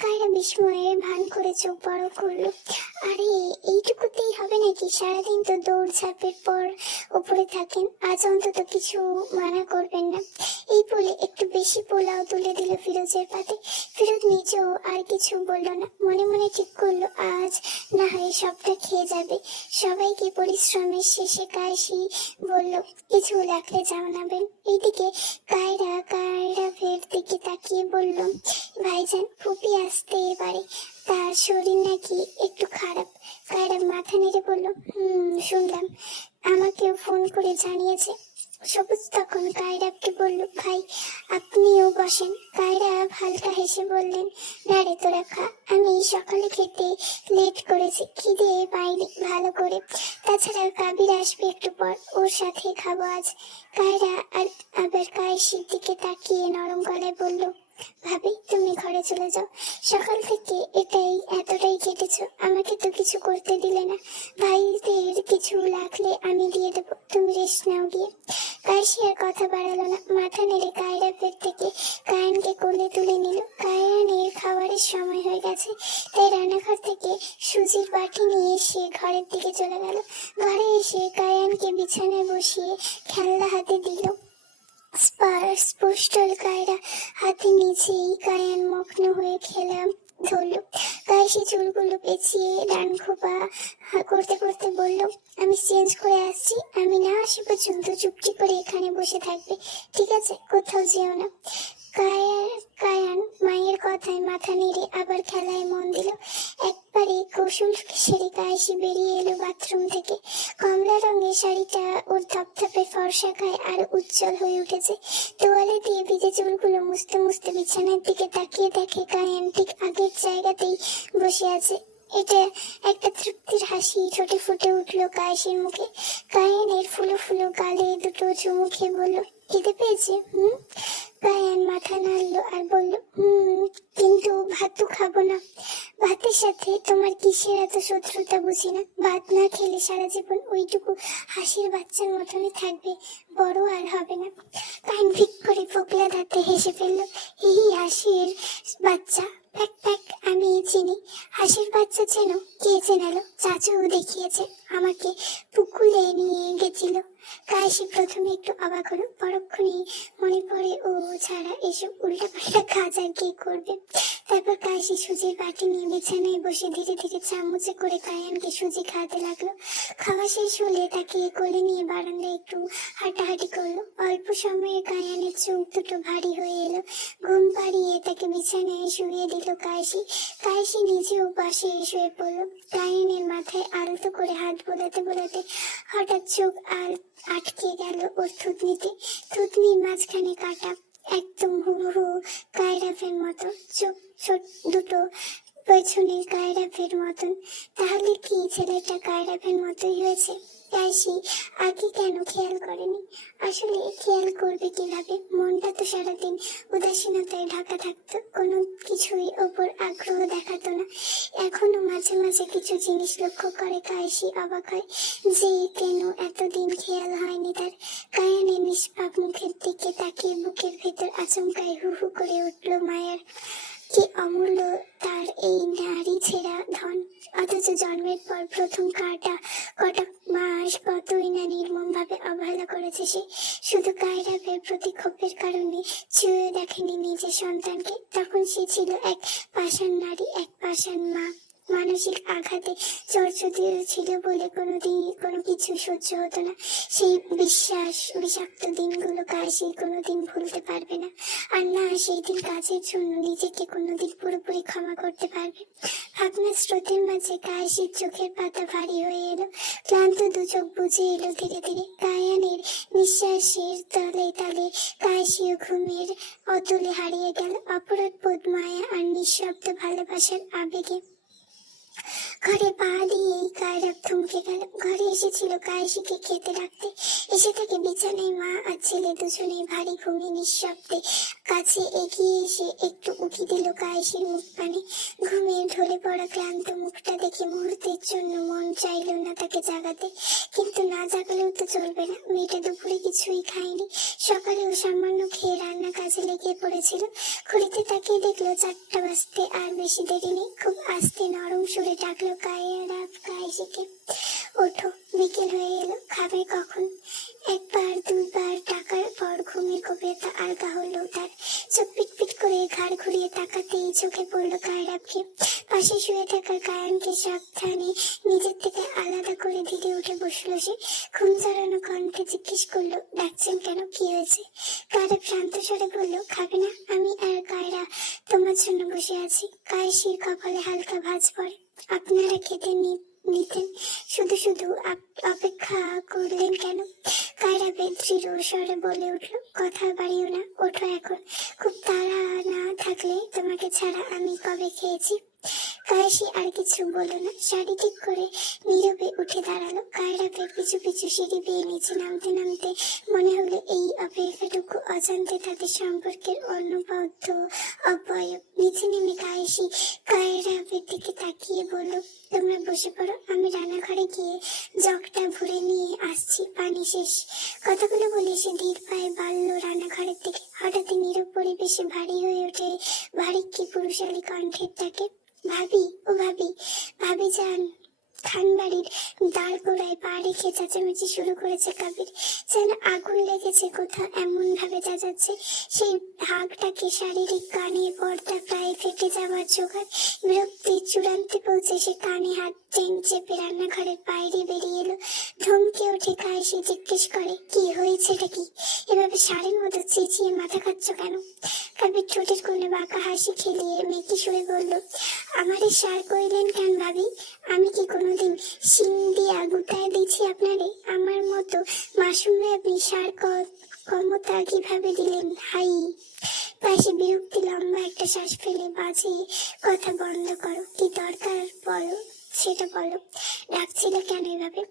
কায়রা বিস্ময়ের ভান করে চোখ বড় করলো। আরে এইটুকুতেই হবে নাকি? সারাদিন তো দৌড় ঝাঁপের পর উপরে থাকেন, আজ অন্তত কিছু মানা করবেন না। এই বলে একটু বেশি পোলাও তুলে দিল ফিরোজের পাতে। ফিরোজ নিজেও আর কিছু বলল না, মনে মনে ঠিক করলো আজ না হয় সবটা খেয়ে যাবে। সবাইকে পরিশ্রমের শেষে কায়েসি বলল, কিছু লাগলে জানাবেন। এইদিকে কায়রাবের দিকে তাকিয়ে বলল, ভাইজান ফুপি আসতে পারে, তার শরীর নাকি একটু খারাপ। কায়রা মাথা নেড়ে বলল, শুনলাম, আমাকেও ফোন করে জানিয়েছে। সবুজ তখন কায়রাবকে বলল, ভাই আপনিও বসেন। কায়রাব হালকা হেসে বললেন, না রে তোরা খা, আমি সকালে খেতে লেট করেছি, খিদে পাইনি ভালো করে। তাছাড়া কাবির আসবে একটু পর, ওর সাথে খাবো আজ। কায়রা আবার কায়েসির দিকে তাকিয়ে নরম গলায় বলল, ভাবি তুমি ঘরে চলে যাও, সকাল থেকে এতটাই কেটেছো, আমাকে তো কিছু করতে দিলে না। ভাইদের কিছু লাগলে আমি দিয়ে দেবো, তুমি রেস্ট নাও গিয়ে। কাশি আর কথা বাড়ালো না, মাথা নেড়ে কায়রাফের থেকে কায়ানকে কোলে তুলে নিল। কায়ানের খাবারের সময় হয়ে গেছে, তাই রান্নাঘর থেকে সুজির বাটি নিয়ে সে ঘরের দিকে চলে গেল। ঘরে এসে কায়ানকে বিছানায় বসিয়ে খেলনা হাতে দিল। স্পষ্ট কায়রা হাতে নিচেই কায়ান মগ্ন হয়ে খেলাম ধরল। কায়সি চুলগুলো পেঁচিয়ে ডান খোপা করতে করতে বলল, আমি চেঞ্জ করে আসছি, আমি না আসা পর্যন্ত চুপটি করে এখানে বসে থাকবে, ঠিক আছে? কোথাও যেও না। কায়ান মায়ের কথায় মাথা নেড়ে আবার খেলায় মন দিল। একবারে কৌশল সেরে কায়সি বেরিয়ে এলো বাথরুম থেকে। কমলা রঙের শাড়িটা ওর ধপধপে ফর্সা গায়ে আরো উজ্জ্বল হয়ে উঠেছে। তোয়ালে দিয়ে ভিজে চুলগুলো মুছতে মুছতে বিছানার দিকে তাকিয়ে দেখে কায়ান ঠিক আগের জায়গাতেই বসে আছে। এটা একটা তৃপ্তির হাসি ঠোঁটে ফুটে উঠলো কায়েসের মুখে। কায়ানের ফুলো ফুলো গালে দুটো চুমু খেয়ে বলল, খিদে পেয়েছে? কায়ান মাথা নাড়লো আর বলল, কিন্তু ভাত তো খাবো না। ভাতের সাথে তোমার কিসের এত শত্রুতা বুঝি না। ভাত না খেলে সারা জীবন ওইটুকু হাসির বাচ্চার মতনই থাকবে, বড় আর হবে না। কায়ান ফিক করে ফোকলা দাঁতে হেসে ফেললো। এই হাসির বাচ্চা? প্যাক প্যাক, আমি চিনি। হাসির বাচ্চা চেনো? কে চেনালো? চাচু দেখিয়েছে, আমাকে পুকুরে নিয়ে গেছিল। কায়সি প্রথমে একটু অবাক হলো, পরক্ষণেই মনে পড়ে ও ছাড়া এসব উল্টাপাল্টা কাজ আর কে করবে। তারপর কায়সি সুজির বাটি নিয়ে বিছানায় বসে ধীরে ধীরে চামচে করে কায়ানকে সুজি খাওয়াতে লাগলো। খাওয়া শেষ হলে তাকে কোলে নিয়ে বারান্দায় একটু হাঁটাহাঁটি করলো। অল্প সময়ে কায়ানের চোখ দুটো ভারী হয়ে এলো। ঘুম পাড়িয়ে তাকে বিছানায় শুয়ে দিল কায়সি। কায়সি নিজেও পাশে শুয়ে পড়লো। কায়ানের মাথায় আলতো করে হাত বোলাতে বোলাতে হঠাৎ চোখ আটকে গেল ওর থুতনিতে। থুতনির মাঝখানে কাটা, একদম হুবহু কায়রাফের মতো চোখ, ছোট দুটো পেছনের কায়রাফের মতন। তাহলে কি ছেলেটা কায়রাফের মতোই হয়েছে? কায়সি আগে কেন খেয়াল করেনি? আসলে খেয়াল করবে কিভাবে? মনটা তো সারাদিন উদাসীনতায় ঢাকা থাকতো, কোনো কিছুই ওপর আগ্রহ দেখাতো না। এখনো মাঝে মাঝে কিছু জিনিস লক্ষ্য করে কায়সি অবাক হয় যে কেন এতদিন খেয়াল হয়নি তার। কায়ানের নিষ্পাপ মুখের দিকে তাকিয়ে বুকের ভেতর আচমকায় হু হু করে উঠল মায়ার। কি অমূল্য তার এই নারী ছেঁড়া ধন, অথচ জন্মের পর প্রথম কটা মাস কতই না নির্মম ভাবে অবহেলা করেছে সে। শুধু কায়রাফের প্রতি ক্ষোভের কারণে ছুঁয়ে দেখেনি নিজের সন্তানকে। তখন সে ছিল এক পাষাণ নারী, এক পাষাণ মা। মানসিক আঘাতে চর্চা ছিল বলে কোনোদিনই কোনো কিছু সহ্য হতো না। সেই বিষাক্ত দিনগুলো কায়সি কোনোদিন ভুলতে পারবে না। আর না সেই দিন কাজের জন্য নিজেকে কোনোদিন পুরোপুরি ক্ষমা করতে পারবে। ভাবনার স্রোতের মাঝে কায়সির চোখের পাতা ভারী হয়ে এলো। ক্লান্ত দু চোখ বুঝে এলো ধীরে ধীরে। কায়ানের নিঃশ্বাসের তালে তালে কায়সিও ঘুমের অতলে হারিয়ে গেল অপরাধ বোধ, মায়া আর নিঃশব্দ ভালোবাসার আবেগে। ঘরে পা দিয়েই কায়রাফ থমকে গেল। ঘরে এসেছিল কায়সিকে খেতে রাখতে। এসে থেকে বিছানায় মা আর ছেলে দুজনেই ভারী ঘুমে নিঃশব্দে কাছে এগিয়ে এসে একটু উকি দিল কায়সির মুখ পানে। ঘুমের ঢলে পড়া ক্লান্ত মুখটা দেখে মুহূর্তের জন্য মন চাইল না তাকে জাগাতে, কিন্তু না জাগালেও তো চলবে না। মেয়েটা দুপুরে কিছুই খায়নি, সকালেও সামান্য খেয়ে রান্না কাজে লেগে পড়েছিল। ঘড়িতে তাকিয়ে দেখলো 4টা বাজতে আর বেশি দেরি নেই। খুব আস্তে নরম সুরে ডাকলো কায়রাফ কায়সিকে, ওঠো, বিকেল হয়ে এলো, খাবে কখন? একবার দুইবার ডাকার পর ঘুমের গভীরতা আলগা হলো তার। চোখ পিটপিট করে ঘাড় ঘুরিয়ে তাকাতেই চোখে পড়লো কায়রাফকে। পাশে শুয়ে থাকা কায়ানকে সাবধানে নিজের থেকে আলাদা করে ধীরে উঠে বসলো সে। ঘুম জড়ানো কণ্ঠে জিজ্ঞেস করলো, ডাকছেন কেন, কি হয়েছে? কায়রাফ শান্ত স্বরে বলল, খাবে না? আমি আর কায়রা তোমার জন্য বসে আছি। কায়সির কপালে হালকা ভাঁজ পড়ে। আপনারা খেতে নিতেন, শুধু শুধু অপেক্ষা করলেন কেন? কায়রাফের দৃঢ় স্বরে বলে উঠল, কথা বাড়িও না, ওঠো এখন। খুব তাড়া না থাকলে তোমাকে ছাড়া আমি কবে খেয়েছি? কায়েসি আর কিছু বলল না, শাড়ি ঠিক করে নীরবে উঠে দাঁড়ালো। কায়রাফের পিছু পিছু সিঁড়ি বেয়ে নিচে নামতে নামতে মনে হলো এই অপেক্ষাটুকু অজান্তে তাদের সম্পর্কের অনবদ্য অবয়ব। নিচে নেমে কায়েসি কায়রাফের দিকে তাকিয়ে বলল, তোমরা বসে পড়ো, আমি রান্নাঘরে গিয়ে জগটা ভরে নিয়ে আসছি, পানি শেষ। কথাগুলো বলে সে ধীর পায়ে বাড়ল রান্নাঘরের দিকে। হঠাৎই নীরব পরিবেশে ভারী হয়ে ওঠে ভারিক্কি পুরুষালী কণ্ঠের ডাকে, ভাবি, ও ভাবি, ভাবি যান। খানবাড়ির দাঁড় গোড়ায় পা রেখে চেঁচামেচি শুরু করেছে কাবির, যেন আগুন লেগেছে কোথাও, এমন ভাবে চেঁচাচ্ছে সেই হাঁকটাকে শারীরিক কানে পর্দা প্রায় ফেটে যাওয়ার জোগাড়। বিরক্তির চূড়ান্তে পৌঁছে সে কানে হাত চেপে রান্নাঘরের বাইরে বেরিয়ে এলো। ধমকে ওঠে কায়েসি, জিজ্ঞেস করে, কি হয়েছেটা কি? এভাবে সারের মতো চেঁচিয়ে মাথা খাচ্ছ কেন? কাবির ঠোঁটের কোণে বাঁকা হাসি খেলিয়ে মেকি সুরে বলল, আমারে সার কইলেন কেন ভাবি? আমি কি কোনোদিন শিং দিয়া গুতায় দিয়েছি আপনারে? আমার মতো মাসুমরে আপনি সার ক্ষমতা কিভাবে দিলেন? হাই! পাশে বিরক্তি লম্বা একটা শ্বাস ফেলে বাজে কথা বন্ধ করো, কি দরকার বলো, সেটা বলো। ডাকছিলে কেন এভাবে?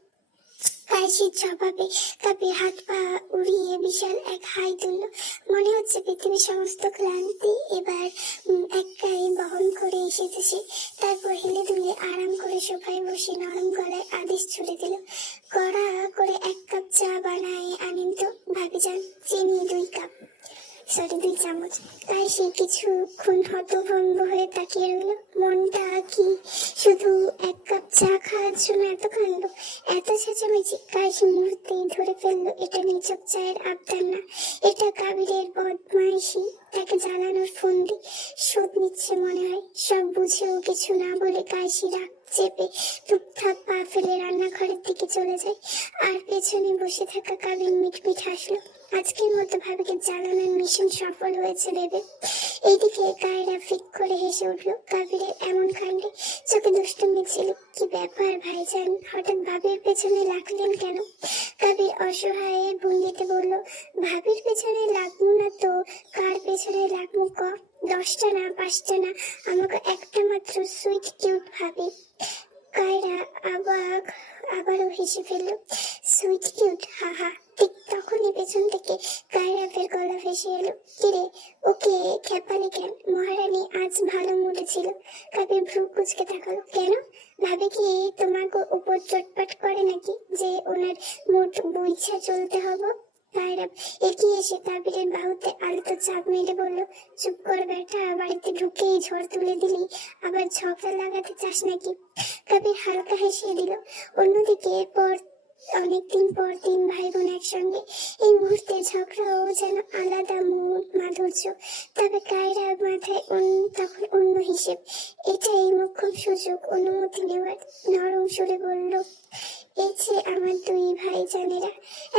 কায়েসির জবাবে কাবির হাত পা উড়িয়ে বিশাল এক হাই তুলল। মনে হচ্ছে পৃথিবীর সমস্ত ক্লান্তি এবার একাই বহন করে এসেছে সে। তারপর হেলে দুলে আরাম করে সোফায় বসে নরম গলায় আদেশ ছুড়ে দিল, কড়া করে 1 কাপ চা বানায় আনেন তো ভাবি যান, চিনি 2 কাপ, সরি 2 চামচ। কায়েসি কিছুক্ষণ হতভম্ব হয়ে তাকিয়ে রইল। মনটা কি শুধু 1 কাপ চা খাওয়ার জন্য এত কাণ্ড, এত চেঁচামেচি? কায়েসি মুহূর্তেই ধরে ফেললো এটা নিছক চায়ের আবদার না, এটা কাবিরের বদমাইশি, তাকে জ্বালানোর ফন্দি। শোধ নিচ্ছে মনে হয়। সব বুঝেও কিছু না বলে কায়েসি রাগ চেপে টুকটাক পা ফেলে রান্নাঘরের দিকে চলে যায়। আর পেছনে বসে থাকা কাবির মিটমিট হাসলো। আজকের মতো ভাবিকে জ্বালানোর মিশন সফল হয়েছে ভেবে। এইদিকে কায়রা ফিক করে হেসে উঠলো কাবিরের এমন কাণ্ডে। চোখে দুষ্টুমি ছিল। কি ব্যাপার ভাইজান, হঠাৎ ভাবির পেছনে লাগলেন কেন? কাবির অসহায় ভঙ্গিতে বলল, ভাবির পেছনে লাগবো না তো কার পেছনে লাগবো ক? 10টা না 5টা না, আমাকে একটা মাত্র সুইট কিউট ভাবি। কায়রা আবারও হেসে ফেলল। সুইট কিউট, হা হা। ঠিক তখনই পেছন থেকে কায়রাফের গলা ভেসে এলো, কিরে ওকে খেপালি কেন? মহারানী আজ ভালো মুডে ছিল। কাবির ভ্রু কুচকে তাকালো, কেন? ভাবে কি তোমাকে উপর চটপট করে নাকি যে ওনার মুড বুঝা চলতে হবে? কায়রা এগিয়ে এসে কাবিরের বাহুতে আলতো চাপ মেরে বলল, চুপ কর বেটা, বাড়িতে ঢুকেই ঝড় তুলে দিলি, আবার ঝগড়া লাগাতে চাস নাকি? কাবির হালকা হেসে দিল। অন্যদিকে অনেকদিন পর 3 ভাই বোন একসঙ্গে, এই মুহূর্তে ঝগড়াও যেন আলাদা মুড মাধুর্য। তবে কায়রার মাথায় তখন অন্য হিসেব। এটাই মোক্ষম সুযোগ অনুমতি নেওয়ার। নরম সুরে বলল, এই যে আমার 2 ভাইজানেরা,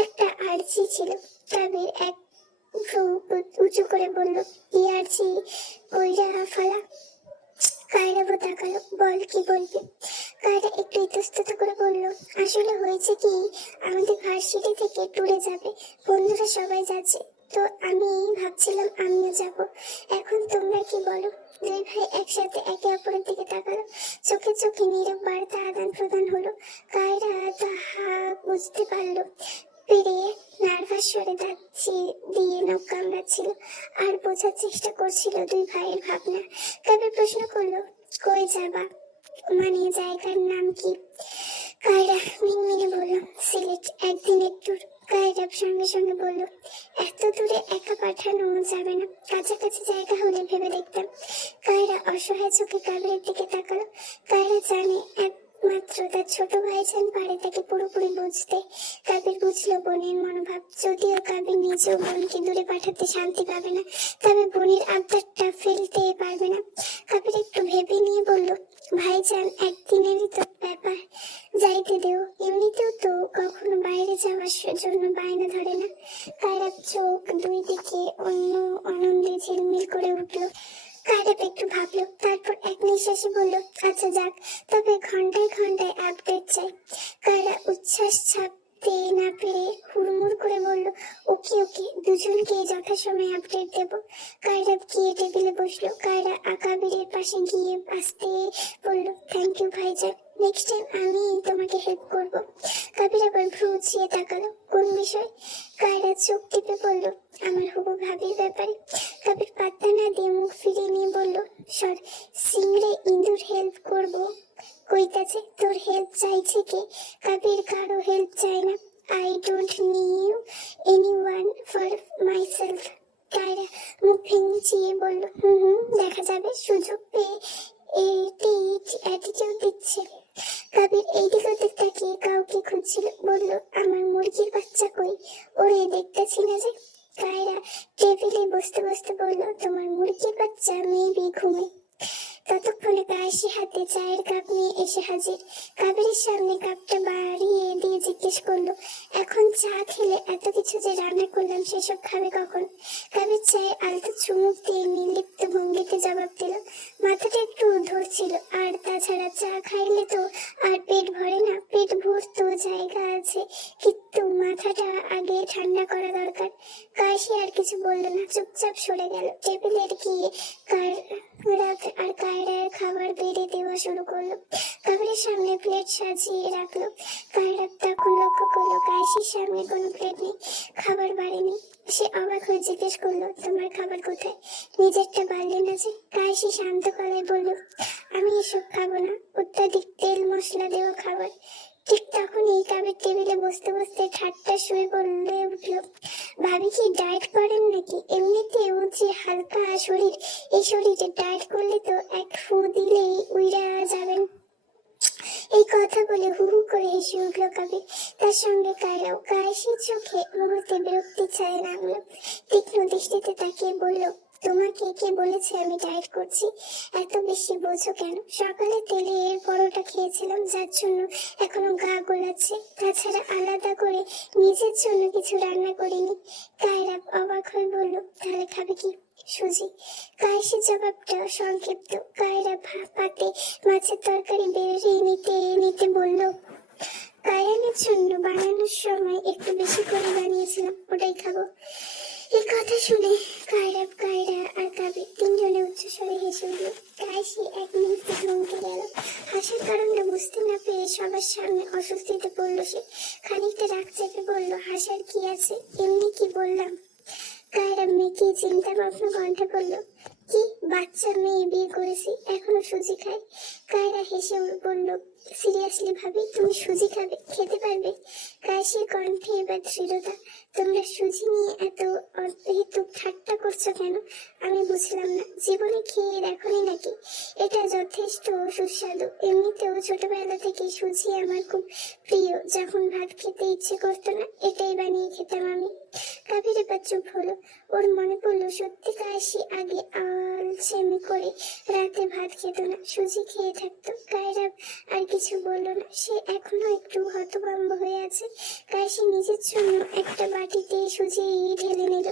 একটা আর্জি ছিল। কাবির এক ভ্রু উঁচু করে বলল, কি আর্জি কইরা ফালা? কায়রা তাকালো, বল কি বলবি? কায়রা একটু ইতস্তত করে বলল, আসলে হয়েছে কি, আমাদের ভার্সিটি থেকে ট্যুরে যাবে, বন্ধুরা সবাই যাচ্ছে, তো আমি ভাবছিলাম আমিও যাব। এখন তোমরা কি বলো? 2 ভাই একসাথে একে অপরের দিকে তাকালো। চোখে চোখে নীরব বার্তা আদান প্রদান হলো। কায়রা তাহা বুঝতে পারলো পেরিয়ে নার্ভাস স্বরে দাঁত দিয়ে নখ কামড়াচ্ছিল আর বোঝার চেষ্টা করছিল 2 ভাইয়ের ভাবনা। কবির প্রশ্ন করলো, কই যাবা? মানে জায়গার নাম কি? কায়রা মিনমিনে বলল, সিলেট, একদিনের ট্যুর। কায়রা সঙ্গে সঙ্গে বলল, এত দূরে একা পাঠানো যাবে না, কাছাকাছি জায়গা হলে ভেবে দেখতাম। কায়রা অসহায় চোখে কাবিরের দিকে তাকালো। কায়রা জানে একমাত্র তার ছোট ভাইজান পারে তাকে পুরোপুরি বুঝতে। কাবির বুঝলো বোনের মনোভাব। যদিও কাবির নিজেও বোনকে দূরে পাঠাতে শান্তি পাবে না, তবে বোনের আবদারটা ফেলতে পারবে না। কাবির একটু ভেবে নিয়ে বলল, ভাইজান একদিনেরই তো ব্যাপার, যাইতে দেও, এমনিতেও তো কখনো বাইরে যাওয়ার জন্য বায়না ধরে না। কায়রার চোখ 2 দিকে অন্য আনন্দে ঝিলমিল করে উঠলো। কায়রা একটু ভাবলো, তারপর এক নিঃশ্বাসে বলল, আচ্ছা যাক, তবে ঘন্টায় ঘন্টায় আপডেট চাই। কায়রা উচ্ছ্বাস ছাপতে না পেরে হুড়মুড় করে বলল, ওকে ওকে। 2 দুজনকে যথাসময়ে আপডেট দেব। কায়রা গিয়ে টেবিলে বসলো। কায়রা কাবিরের পাশে গিয়ে আসতে বলল, থ্যাংক ইউ ভাইজান, নেক্সট টাইম আমি তোমাকে হেল্প করব। কাবির আবার ভ্রু উঁচিয়ে তাকালো। কোন বিষয়? কায়রা চোখ টিপে বলল, আমার হবু ভাবির ব্যাপারে। কাবির পাত্তা না দিয়ে মুখ ফিরিয়ে নিয়ে বলল, সর, সিংড়ে ইঁদুর হেল্প করব কইতাছে, তোর হেল্প চাইছে কে? কাবির কারো হেল্প চায় না। I don't need anyone for myself. Kiara মুখ ভেঙচিয়ে বলল, দেখা যাবে, সুযোগ পেয়ে অ্যাটিটিউড দিচ্ছে। কাবির এইদিক ওদিক তাকিয়ে কাউকে খুঁজছিল। বলল, আমার মুরগির বাচ্চা কই? ওরে দেখতেছি না যে। কায়রা টেবিলে বসতে বসতে বলল, তোমার মুরগির বাচ্চা মেবি ঘুমে। ততক্ষণে কাশি হাতে চায়ের কাপ নিয়ে এসে হাজির। কাবিরের সামনে কাপটা বাড়িয়ে দিয়ে জিজ্ঞেস করলো, এখন চা খেলে এত কিছু যে রান্না করলাম সেসব খাবে কখন? কাবির চায়ে আলতো চুমুক দিয়ে নির্লিপ্ত ভঙ্গিতে জবাব দিল, মাথাটা একটু ধরছিল, আর তাছাড়া চা খাইলে তো আর পেট ভরে না। পেট ভরতো জায়গা আছে, কিন্তু মাথাটা আগে ঠান্ডা করা দরকার। কাশি আর কিছু বললো না, চুপচাপ সরে গেল। টেবিলের গিয়ে আর কায়রার খাবার বেড়ে দেওয়া শুরু করলো। কাবিরের সামনে প্লেট সাজিয়ে রাখলো। কায়রা তখন লক্ষ্য করলো কাশির সামনে কোনো প্লেট নেই, খাবার বাড়েনি। সে অবাক হয়ে জিজ্ঞেস করলো, তোমার খাবার কোথায়? নিজেরটা বাড়লে না যে? কাশি শান্ত গলায় বলল, আমি এসব খাবো না, অত্যাধিক তেল মশলা দেওয়া খাবার। ঠিক তখনই কাবির টেবিলে বসতে বসতে ঠাট্টা শুয়ে বলে উঠলো, ভাবি কি ডায়েট করেন নাকি? এমনিতেও যে হালকা শরীর, এই শরীরে ডায়েট করলে তো এক ফু দিলেই উইরা যাবেন। এই কথা বলে হু হু করে হেসে উঠলো কাবির। তার সঙ্গে কায়রাও। কায়েসির চোখে মুহূর্তে বিরক্তি ছায়া নামলো। তীক্ষ্ণ দৃষ্টিতে তাকিয়ে বলল, তোমাকে কে বলেছে আমি ডায়েট করছি? এত বেশি বোঝো কেন? সকালে তেলের পরোটা খেয়েছিলাম, যার জন্য এখনো গা গোলাচ্ছে। তাছাড়া আলাদা করে নিজের জন্য কিছু রান্না করিনি। কায়রা অবাক হয়ে বলল, তাহলে খাবে কি? সুজি। কায়েসির জবাবটা সংক্ষিপ্ত। কায়রা পাতে মাছের তরকারি বেড়ে নিতে নিতে বলল, কায়ানের জন্য বানানোর সময় একটু বেশি করে বানিয়েছিলাম, ওটাই খাবো। এই কথা শুনে কায়রা আর কাবির তিনজনে উচ্চস্বরে হেসে উঠল। কায়েসি এক মুহূর্তে থমকে গেল। হাসার কারণটা বুঝতে না পেরে সবার সামনে অস্বস্তিতে পড়ল সে। খানিকটা রাগ চেপে বলল, হাসার কি আছে, এমনি কি বললাম। কায়রা মেয়েকে চিন্তা ভাবনা কণ্ঠে বলল, কি বাচ্চা মেয়ে বিয়ে করেছি, এখনো সুজি খায়? কায়রা হেসে বলল, সিরিয়াসলি ভাবি, তুমি সুজি খাবে, খেতে পারবে? কায়েসির কণ্ঠে এবার দৃঢ়তা। তোমরা সুজি নিয়ে এত অহেতুক ঠাট্টা করছো কেন? আমি বুঝলাম না, জীবনে খেয়ে দেখোনি নাকি? এটা যথেষ্ট সুস্বাদু। এমনিতেও ছোটবেলা থেকে সুজি আমার খুব প্রিয়। যখন ভাত খেতে ইচ্ছে করতো না, এটাই বানিয়ে খেতাম আমি। কাবির এবার চুপ হলো। ওর মনে পড়লো সত্যি কায়েসি আগে আলসেমি করে রাতে ভাত খেত না, সুজি খেয়ে থাকতো। কায়রা আর কিছু বললো না, সে এখনো একটু হতভম্ব হয়ে আছে। কায়েসি নিজের জন্য একটা বাটিতে সুজি ঢেলে নিল।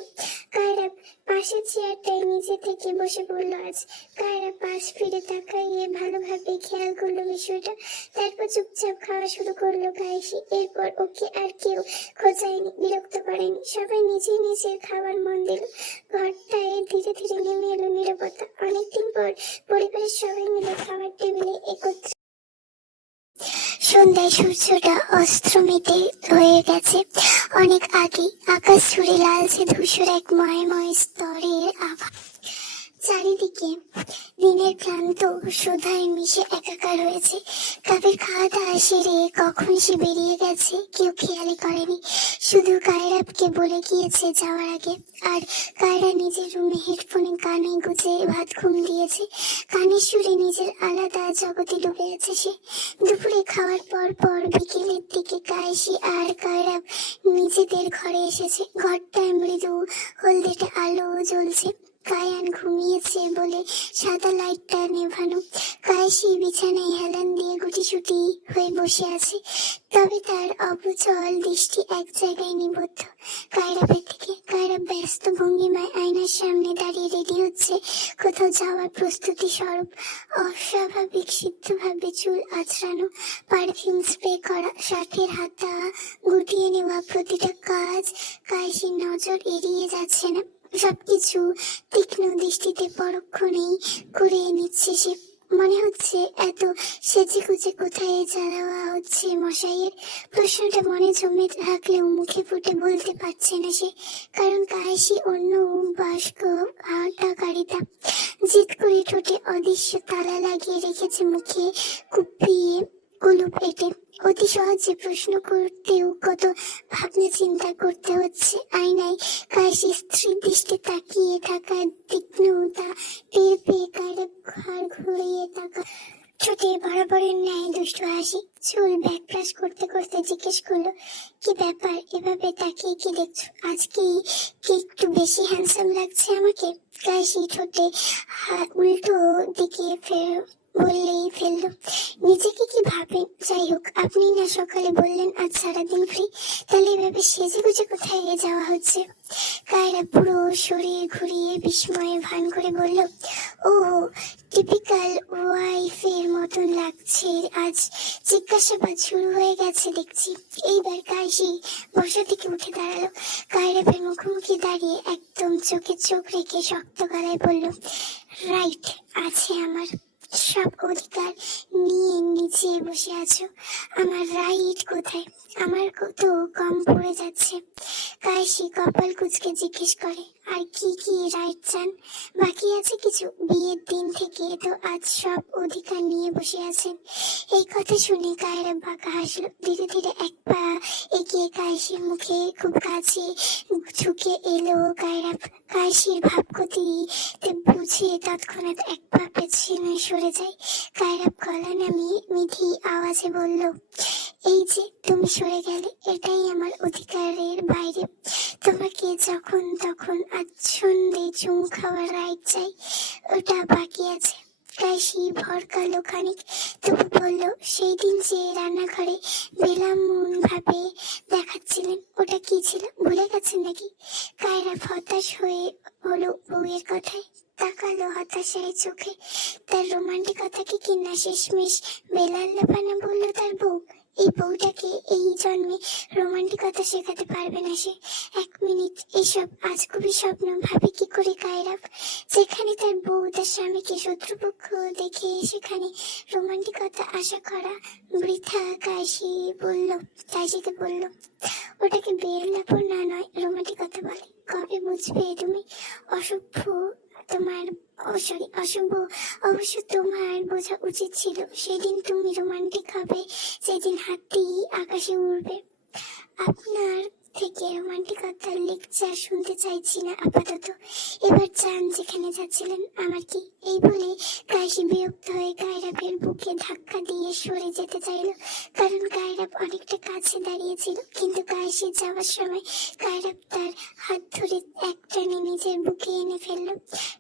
কায়রা পাশের চেয়ারটায় নিজে থেকে বসে পড়লো আজ। কায়রা পাশ ফিরে তাকাইয়ে ভালোভাবে খেয়াল করলো বিষয়টা, তারপর চুপচাপ খাওয়া শুরু করলো কায়েসি। এরপর ওকে আর কেউ খোঁচায়নি, বিরক্ত করেনি, সবাই নিজে নিজের খাবার মন দিল। ঘরটায় ধীরে ধীরে নেমে এলো নীরবতা। অনেকদিন পর পরিবারের সবাই মিলে খাবার টেবিলে একত্রে। সন্ধ্যায় সূর্যটা অস্ত্র মেতে হয়ে গেছে অনেক আগে। আকাশ জুড়ে লালচে ধূসর এক ময়ময় স্তরের আভা। চারিদিকে দিনের ক্লান্ত সুধায় মিশে একাকার হয়েছে। কাবির খাওয়া দাওয়া সেরে কখন সে বেরিয়ে গেছে কেউ খেয়ালই করেনি। শুধু কায়রাকে বলে গিয়েছে যাওয়ার আগে। আর কায়রা নিজের রুমে হেডফোনে কানে গুজে ভাত ঘুম দিয়েছে। কানের সুরে নিজের আলাদা জগতে ডুবে আছে সে। দুপুরে খাওয়ার পর বিকেলের দিকে কায়েসি আর কায়রা নিজেদের ঘরে এসেছে। ঘরটায় মৃদু হলদেটে আলো জ্বলছে। কায়ান ঘুমিয়েছে বলে সাদা লাইটটা নেভানো। কায়েসি বিছানায় হেলান দিয়ে গুটিসুটি হয়ে বসে আছে, তবে তার অবিচল দৃষ্টি এক জায়গায় নিবদ্ধ, কায়রাবের দিকে। কায়রা ব্যস্ত ভঙ্গিমায় আয়নার সামনে দাঁড়িয়ে রেডি হচ্ছে কোথাও যাওয়ার প্রস্তুতি স্বরূপ। অস্বাভাবিক সিদ্ধভাবে চুল আঁচড়ানো, পারফিউম স্প্রে করা, শার্টের হাতা গুটিয়ে নেওয়া, প্রতিটা কাজ কায়েসির নজর এড়িয়ে যাচ্ছে না। সবকিছু তীক্ষ্ণ দৃষ্টিতে পরক্ষণেই করে নিচ্ছে সে। মনে হচ্ছে এত সেজে গুজে কোথায় যাওয়া হচ্ছে মশাইয়ের। প্রশ্নটা মনে জমে থাকলেও মুখে ফুটে বলতে পারছে না সে, কারণ কায়েসি অন্য বাস্ক হাঁটাকারিতা জিদ করে ঠোঁটে অদৃশ্য তালা লাগিয়ে রেখেছে, মুখে কুপিয়ে কুলুপ এঁটে। অতি সহজে প্রশ্ন করতেও কত ভাবনা চিন্তা করতে হচ্ছে। আয়নায় কায়েসি স্ত্রীর দৃষ্টি তাকিয়ে থাকা তীক্ষ্ণতা টের পেয়ে কায়রা ঘাড় ঘুরিয়ে তাকা, ঠোঁটে বরাবরের ন্যায় দুষ্টু হাসি। চুল ব্যাকপ্রাশ করতে করতে জিজ্ঞেস করলো, কি ব্যাপার, এভাবে তাকিয়ে কি দেখছো? আজ কি একটু বেশি হ্যান্ডসাম লাগছে আমাকে? কায়েসি ঠোঁটে উল্টো দিকে বললেই ফেললো, নিজেকে কি ভাবেন? যাই হোক, আপনি না সকালে বললেন আজ সারাদিন ফ্রি, তাহলে এভাবে সেজে গুজে কোথায় যাওয়া হচ্ছে? কায়রা পুরো শরীর ঘুরিয়ে বিস্ময়ে ভান করে বলল, ও টিপিক্যাল ওয়াইফের মতন লাগছে আজ। জিজ্ঞাসাবাদ শুরু হয়ে গেছে দেখছি। এইবার কায়েসি বসা থেকে উঠে দাঁড়ালো। কায়রাফের মুখোমুখি দাঁড়িয়ে একদম চোখে চোখ রেখে শক্ত গলায় বলল, রাইট আছে আমার, সব অধিকার নিয়ে নিচে বসে আছো, আমার রাইট কোথায়? আমার কত কম পড়ে যাচ্ছে। কায়েসি কপাল কুঁচকে জিজ্ঞেস করে, আর কি কি রাইট চান? বাকি আছে কিছু? বিয়ের দিন থেকে তো আজ সব অধিকার নিয়ে বসে আছেন। এই কথা শুনে কায়রা বাঁকা হাসলো। ধীরে ধীরে এক পা এগিয়ে কায়েসির মুখে খুব কাছে ঝুঁকে এলো কায়রা। কায়েসির ভাবগতিতে বুঝে তৎক্ষণাৎ এক পা পেছনে সরে যায়। কায়রা গলা নামিয়ে মিঠি আওয়াজে বলল, এই যে তুমি সরে গেলে, এটাই আমার অধিকারের বাইরে। তোমাকে যখন তখন আচ্ছন্দে চুমু খাওয়ার রাইট চাই, ওটা বাকি আছে। কায়েসি ভরকালো খানিক, তবু বলল, সেই দিন যে রান্নাঘরে বেলামুন ভাবে দেখাচ্ছিলেন, ওটা কি ছিল? ভুলে গেছেন নাকি? কায়রা হতাশ হয়ে হলো বউয়ের কথায়, তাকালো হতাশায় চোখে। তার রোমান্টিকতাকে কিনা শেষমেশ বেলাল্লাপানা বললো তার বউ। এই বউটাকে এই জন্মে রোমান্টিকতা শেখাতে পারবে না সে। এক মিনিট এসব আজগুবি স্বপ্ন ভাবে কি করে কায়রা? যেখানে তার বউ তার স্বামীকে শত্রুপক্ষ দেখে সেখানে রোমান্টিকতা আশা করা বৃথা। কায়েসিকে বলল, ওটাকে বেলাল্লাপনা নয়, রোমান্টিকতা বলে। কবে বুঝবে তুমি? অসভ্য অশুভ। অবশ্য তোমার বোঝা উচিত ছিল, সেদিন তুমি রোমান্টিক হবে সেদিন হাতি আকাশে উড়বে। আপনার থেকে রোমান্টিকতার লেকচার শুনতে চাইছি না আপাতত, এবার যান যেখানে যাচ্ছিলেন। আমার কি? এই বলে কায়েসি বিরক্ত হয়ে কায়রাফের বুকে ধাক্কা দিয়ে সরে যেতে চাইল, কারণ কায়রাফ অনেকটা কাছে দাঁড়িয়েছিল। কিন্তু কায়েসি যাওয়ার সময় কায়রাফ তার হাত ধরে এক টানে নিজের বুকে এনে ফেলল।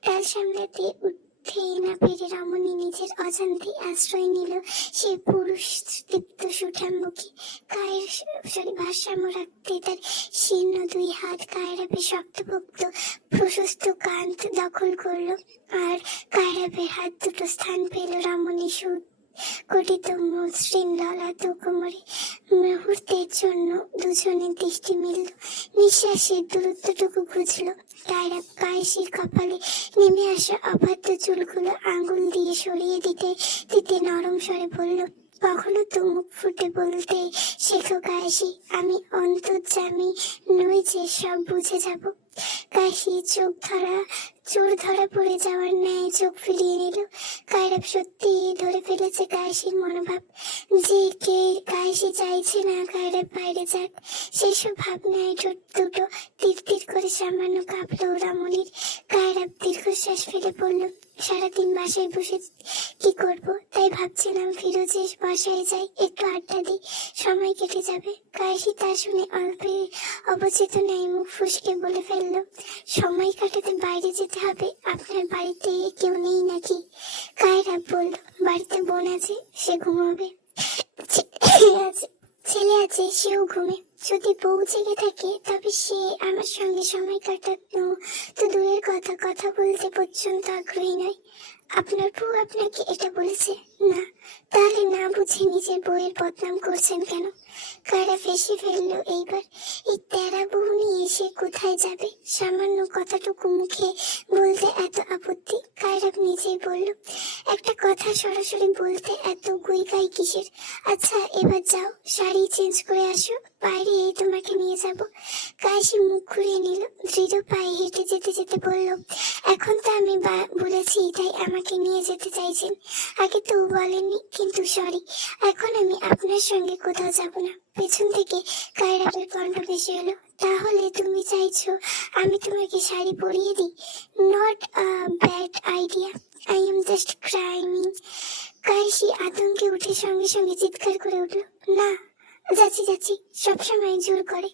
টাল সামলাতে উঠে না পেরে রমণী নিজের অজান্তে আশ্রয় নিল সে পুরুষ দীপ্ত সুঠামকে। ভারসাম্য রাখতে তার শীর্ণ দুই হাত কায়রাফের শক্তপোক্ত প্রশস্ত কাঁধ দখল করলো, আর কায়রাফের হাত দুটো স্থান পেল রমণীর গঠিত মসৃণ ললাট কোমরে। মুহূর্তের জন্য দুজনের দৃষ্টি মিলল, নিঃশ্বাসের দূরত্বটুকু ঘুচলো। কায়রাফ কায়েসির কপালে নেমে আসা অবাধ্য চুলগুলো আঙ্গুল দিয়ে সরিয়ে দিতে দিতে নরম স্বরে বলল, কখনো তো মুখ ফুটে বলতে শেখো কায়েসি, আমি অন্তর্যামী নই যে সব বুঝে যাব। কায়েসি চোর ধরা পড়ে যাওয়ার ন্যায় চোখ ফিরিয়ে নিল। কায়রাফ সত্যি ধরে ফেলেছে কায়েসির মনোভাব, যে কে কায়েসি চাইছে না কায়রাফ বাইরে যাক। সেসব ভাবনায় ঠোঁট দুটো তীর তীর করে সামান্য কাঁপলো রমণীর। কায়রাফ দীর্ঘশ্বাস ফেলে বলল, সারাদিন বাসায় বসে কি করব, তাই ভাবছিলাম ফিরোজের বাসায় যাই, একটু আড্ডা দিই, সময় কেটে যাবে। কায়েসি তা শুনে অবচেতনায় মুখ ফুসকে বলে ফেলল, সময় কাটাতে বাইরে যেতে হবে? আপনার বাড়িতে কেউ নেই নাকি? কায়রাফ বলল, বাড়িতে বোন আছে, সে ঘুমাবে। ছেলে আছে, সেও ঘুমে। যদি বউ জেগে থাকে তবে সে আমার সঙ্গে সময় কাটানো তো দূরের কথা, কথা বলতে পর্যন্ত আগ্রহী নয়। আপনার বউ আপনাকে এটা বলেছে? না। তাহলে না বুঝে নিজের বউয়ের বদনাম করছেন কেন? কায়রা ফেঁসে ফেললো এইবার। এই তেরা বউ নিয়ে সে কোথায় যাবে? সামান্য কথাটুকু মুখে বলতে এত আপত্তি? কায়রা নিজেই বলল, একটা কথা সরাসরি বলতে এত গুইগাই কিসের? আচ্ছা এবার যাও, শাড়ি চেঞ্জ করে আসো, বাইরে তোমাকে নিয়ে যাব। কায়সি মুখ ঘুরিয়ে নিল, দৃঢ় পায়ে হেঁটে যেতে যেতে বলল, এখন তো আমি বলেছি তাই আমাকে নিয়ে যেতে চাইছেন, আগে তো বলেননি। কিন্তু সরি, এখন আমি আপনার সঙ্গে কোথাও যাব না। পেছন থেকে কায়রাবের কণ্ঠ ভেসে এলো, তাহলে তুমি চাইছো আমি তোমাকে শাড়ি পরিয়ে দিই? Not a bad idea, I am just ক্রাইমিং। কায়সি আতঙ্কে উঠে সঙ্গে সঙ্গে চিৎকার করে উঠল, না যাচ্ছি যাচ্ছি, সবসময় জোর করে।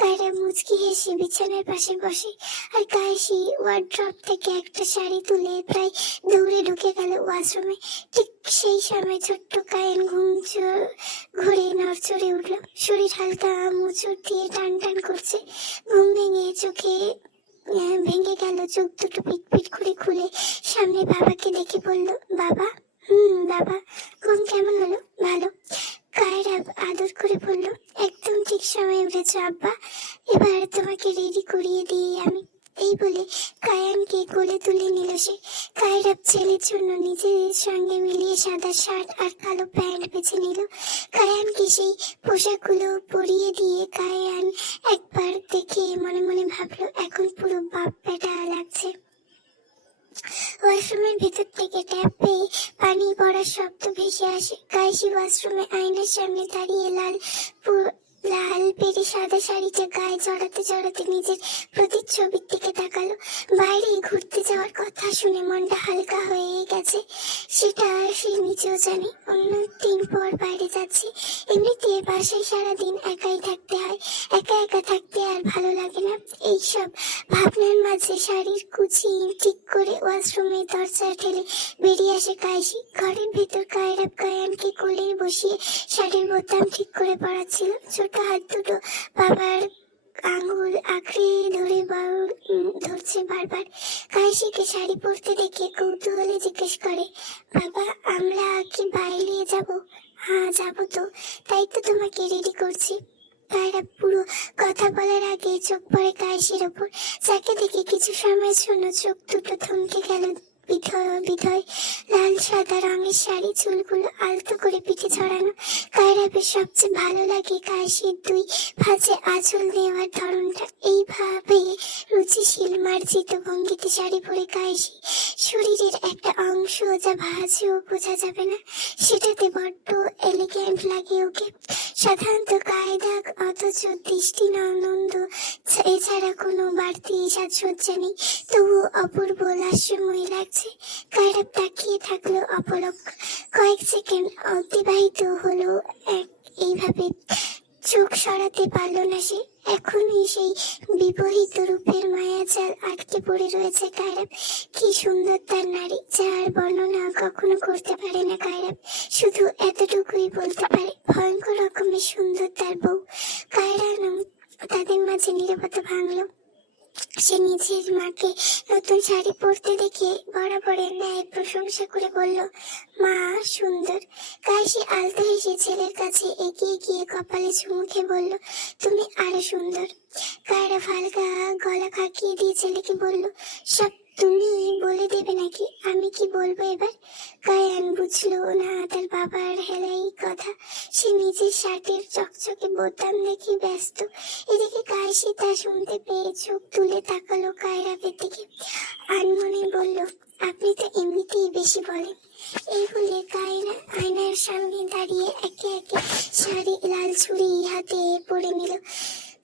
কায়রা মুচকি হেসে বিছানার পাশে বসে, আর কায়সি ওয়ার্ড্রপ থেকে একটা শাড়ি তুলে প্রায় দৌড়ে ঢুকে গেল ওয়াশরুমে। ঠিক সেই সময় ছোট্ট কায়েন ঘুরে নড়চড়ে উঠল, শরীর হালকা মোচড় দিয়ে টান টান করছে। ঘুম ভেঙে গেল, চোখ দুটো পিট পিট করে খুলে সামনে বাবাকে দেখে বলল, বাবা। বাবা। ঘুম কেমন হলো? ভালো। কায়রা আদর করে বলল, একদম ঠিক সময় উঠেছ আব্বা, এবার তোমাকে রেডি করিয়ে দিই আমি। এই বলে কায়ানকে কোলে তুলে নিল সে। কায়রা ছেলের জন্য নিজের সঙ্গে মিলিয়ে সাদা শার্ট আর কালো প্যান্ট বেছে নিল। কায়ানকে সেই পোশাকগুলো পরিয়ে দিয়ে কায়ান একবার দেখে মনে মনে ভাবলো, এখন পুরো বাপ বেটা লাগছে। ওয়াশরুমের ভেতর থেকে ট্যাপ পেয়ে পানি পড়ার শব্দ ভেসে আসে। কায়সি ওয়াশরুমে আয়নার সামনে দাঁড়িয়ে লাল পেরে সাদা শাড়িটা গায়ে জড়াতে জড়াতে নিজের প্রতিচ্ছবির দিকে তাকালো। বাইরে ঘুরতে যাওয়ার কথা শুনে মনটা হালকা হয়ে গেছে, সেটা সে নিজেও জানে। অনেকদিন পর বাইরে যাচ্ছে। এমনিতে বাসায় সারাদিন একাই থাকতে হয়, একা একা থাকতে আর ভালো লাগে না। এইসব ভাবনার মাঝে শাড়ির কুচি ঠিক করে ওয়াশরুমের দরজা ঠেলে বেরিয়ে আসে কায়সি। ঘরের ভেতর কায়রা কায়ানকে কোলে বসিয়ে শাড়ির বোতাম ঠিক করে পড়াচ্ছিল। ছোট হাত দুটো বাবার আঙুল আঁকড়ে ধরছে বারবার। কায়সিকে শাড়ি পরতে দেখে কৌতূহলে জিজ্ঞেস করে, বাবা আমরা কি বাইরে যাব? হ্যাঁ যাবো তো, তাই তো তোমাকে রেডি করছি। কায়রা পুরো কথা বলার আগে চোখ পড়ে কায়সির ওপর, যাকে দেখে কিছু সময়ের জন্য চোখ দুটো থমকে গেল। বিধয় লাল সাদা রঙের শাড়ি, চুলগুলো আলতো করে পিঠে ছড়ানো। কায়রাবের সবচেয়ে ভালো লাগে কায়সির দুই ভাঁজে আঁচল দেওয়ার ধরনটা। এইভাবে রুচিশীল মার্জিত ভঙ্গিতে শাড়ি পরে কায়সি শরীরের একটা অংশ যা ভাঁজেও বোঝা যাবে না, সেটাতে বড্ড এলিগেন্ট লাগে ওকে। সাধারণত কায়দা অথচ দৃষ্টি নন্দ এছাড়া কোনো বাড়তি সাজসজ্জা নেই, তবুও অপূর্ব লাস্যময় লাগছে। কায়রা তাকিয়ে থাকলো অপলক। কয়েক সেকেন্ড অতিবাহিত হলো এইভাবে, চোখ সরাতে পারলো না সে। এখনই সেই বিবাহিত রূপের মায়াজাল আটকে পড়ে রয়েছে কায়রা। কি সুন্দর তার নারী, যার বর্ণনা কখনো করতে পারে না কায়রা, শুধু এতটুকুই বলতে পারে, ভয়ঙ্কর রকমের সুন্দর তার বউ। কায়রা তাদের মাঝে নীরবতা ভাঙলো। সে নিজের মাকে নতুন শাড়ি পরতে দেখে বরাবরের ন্যায় প্রশংসা করে বলল, মা সুন্দর। কায়সি আলতো হেসে ছেলের কাছে এগিয়ে গিয়ে কপালে চুমু খেয়ে বলল, তুমি আরো সুন্দর। কায়রা হালকা গলা খাকিয়ে দিয়ে ছেলেকে বলল, সব তুমি বলে দেবে নাকি? আমি কি বলবো এবার? কায়ান বুঝলো না তার বাবার হেলাই কথা। সে নিজের শার্টের চকচকে বোতাম দেখে ব্যস্ত। এদিকে কায়সি তা শুনতে পেয়ে চোখ তুলে তাকালো কায়রাবের দিকে, আনমনে বলল, আপনি তো এমনিতেই বেশি বলেন। এই বলে কায়রা আয়নার সামনে দাঁড়িয়ে একে একে শাড়ি লাল ছুরি হাতে পরে নিল।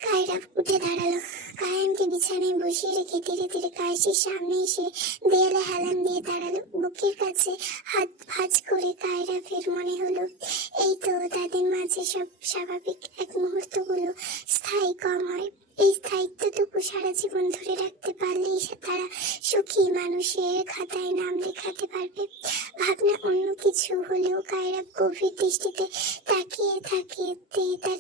কায়রা উঠে দাঁড়ালো, কায়ানকে বিছানায় বসিয়ে রেখে ধীরে ধীরে কায়সির সামনে এসে দেয়ালে হেলান দিয়ে দাঁড়ালো। বুকের কাছে হাত ভাঁজ করে কায়রা ফের মনে হলো, এই তো তাদের মাঝে সব স্বাভাবিক। এক মুহূর্তগুলো স্থায়ী কম হয়, এই স্থায়িত্বটুকু সারা জীবন ধরে রাখতে পারলেই তারা সুখী মানুষের খাতায় নাম লেখাতে পারবে। ভাবনা অন্য কিছু হলেও কায়রা গভীর দৃষ্টিতে তাকিয়ে তার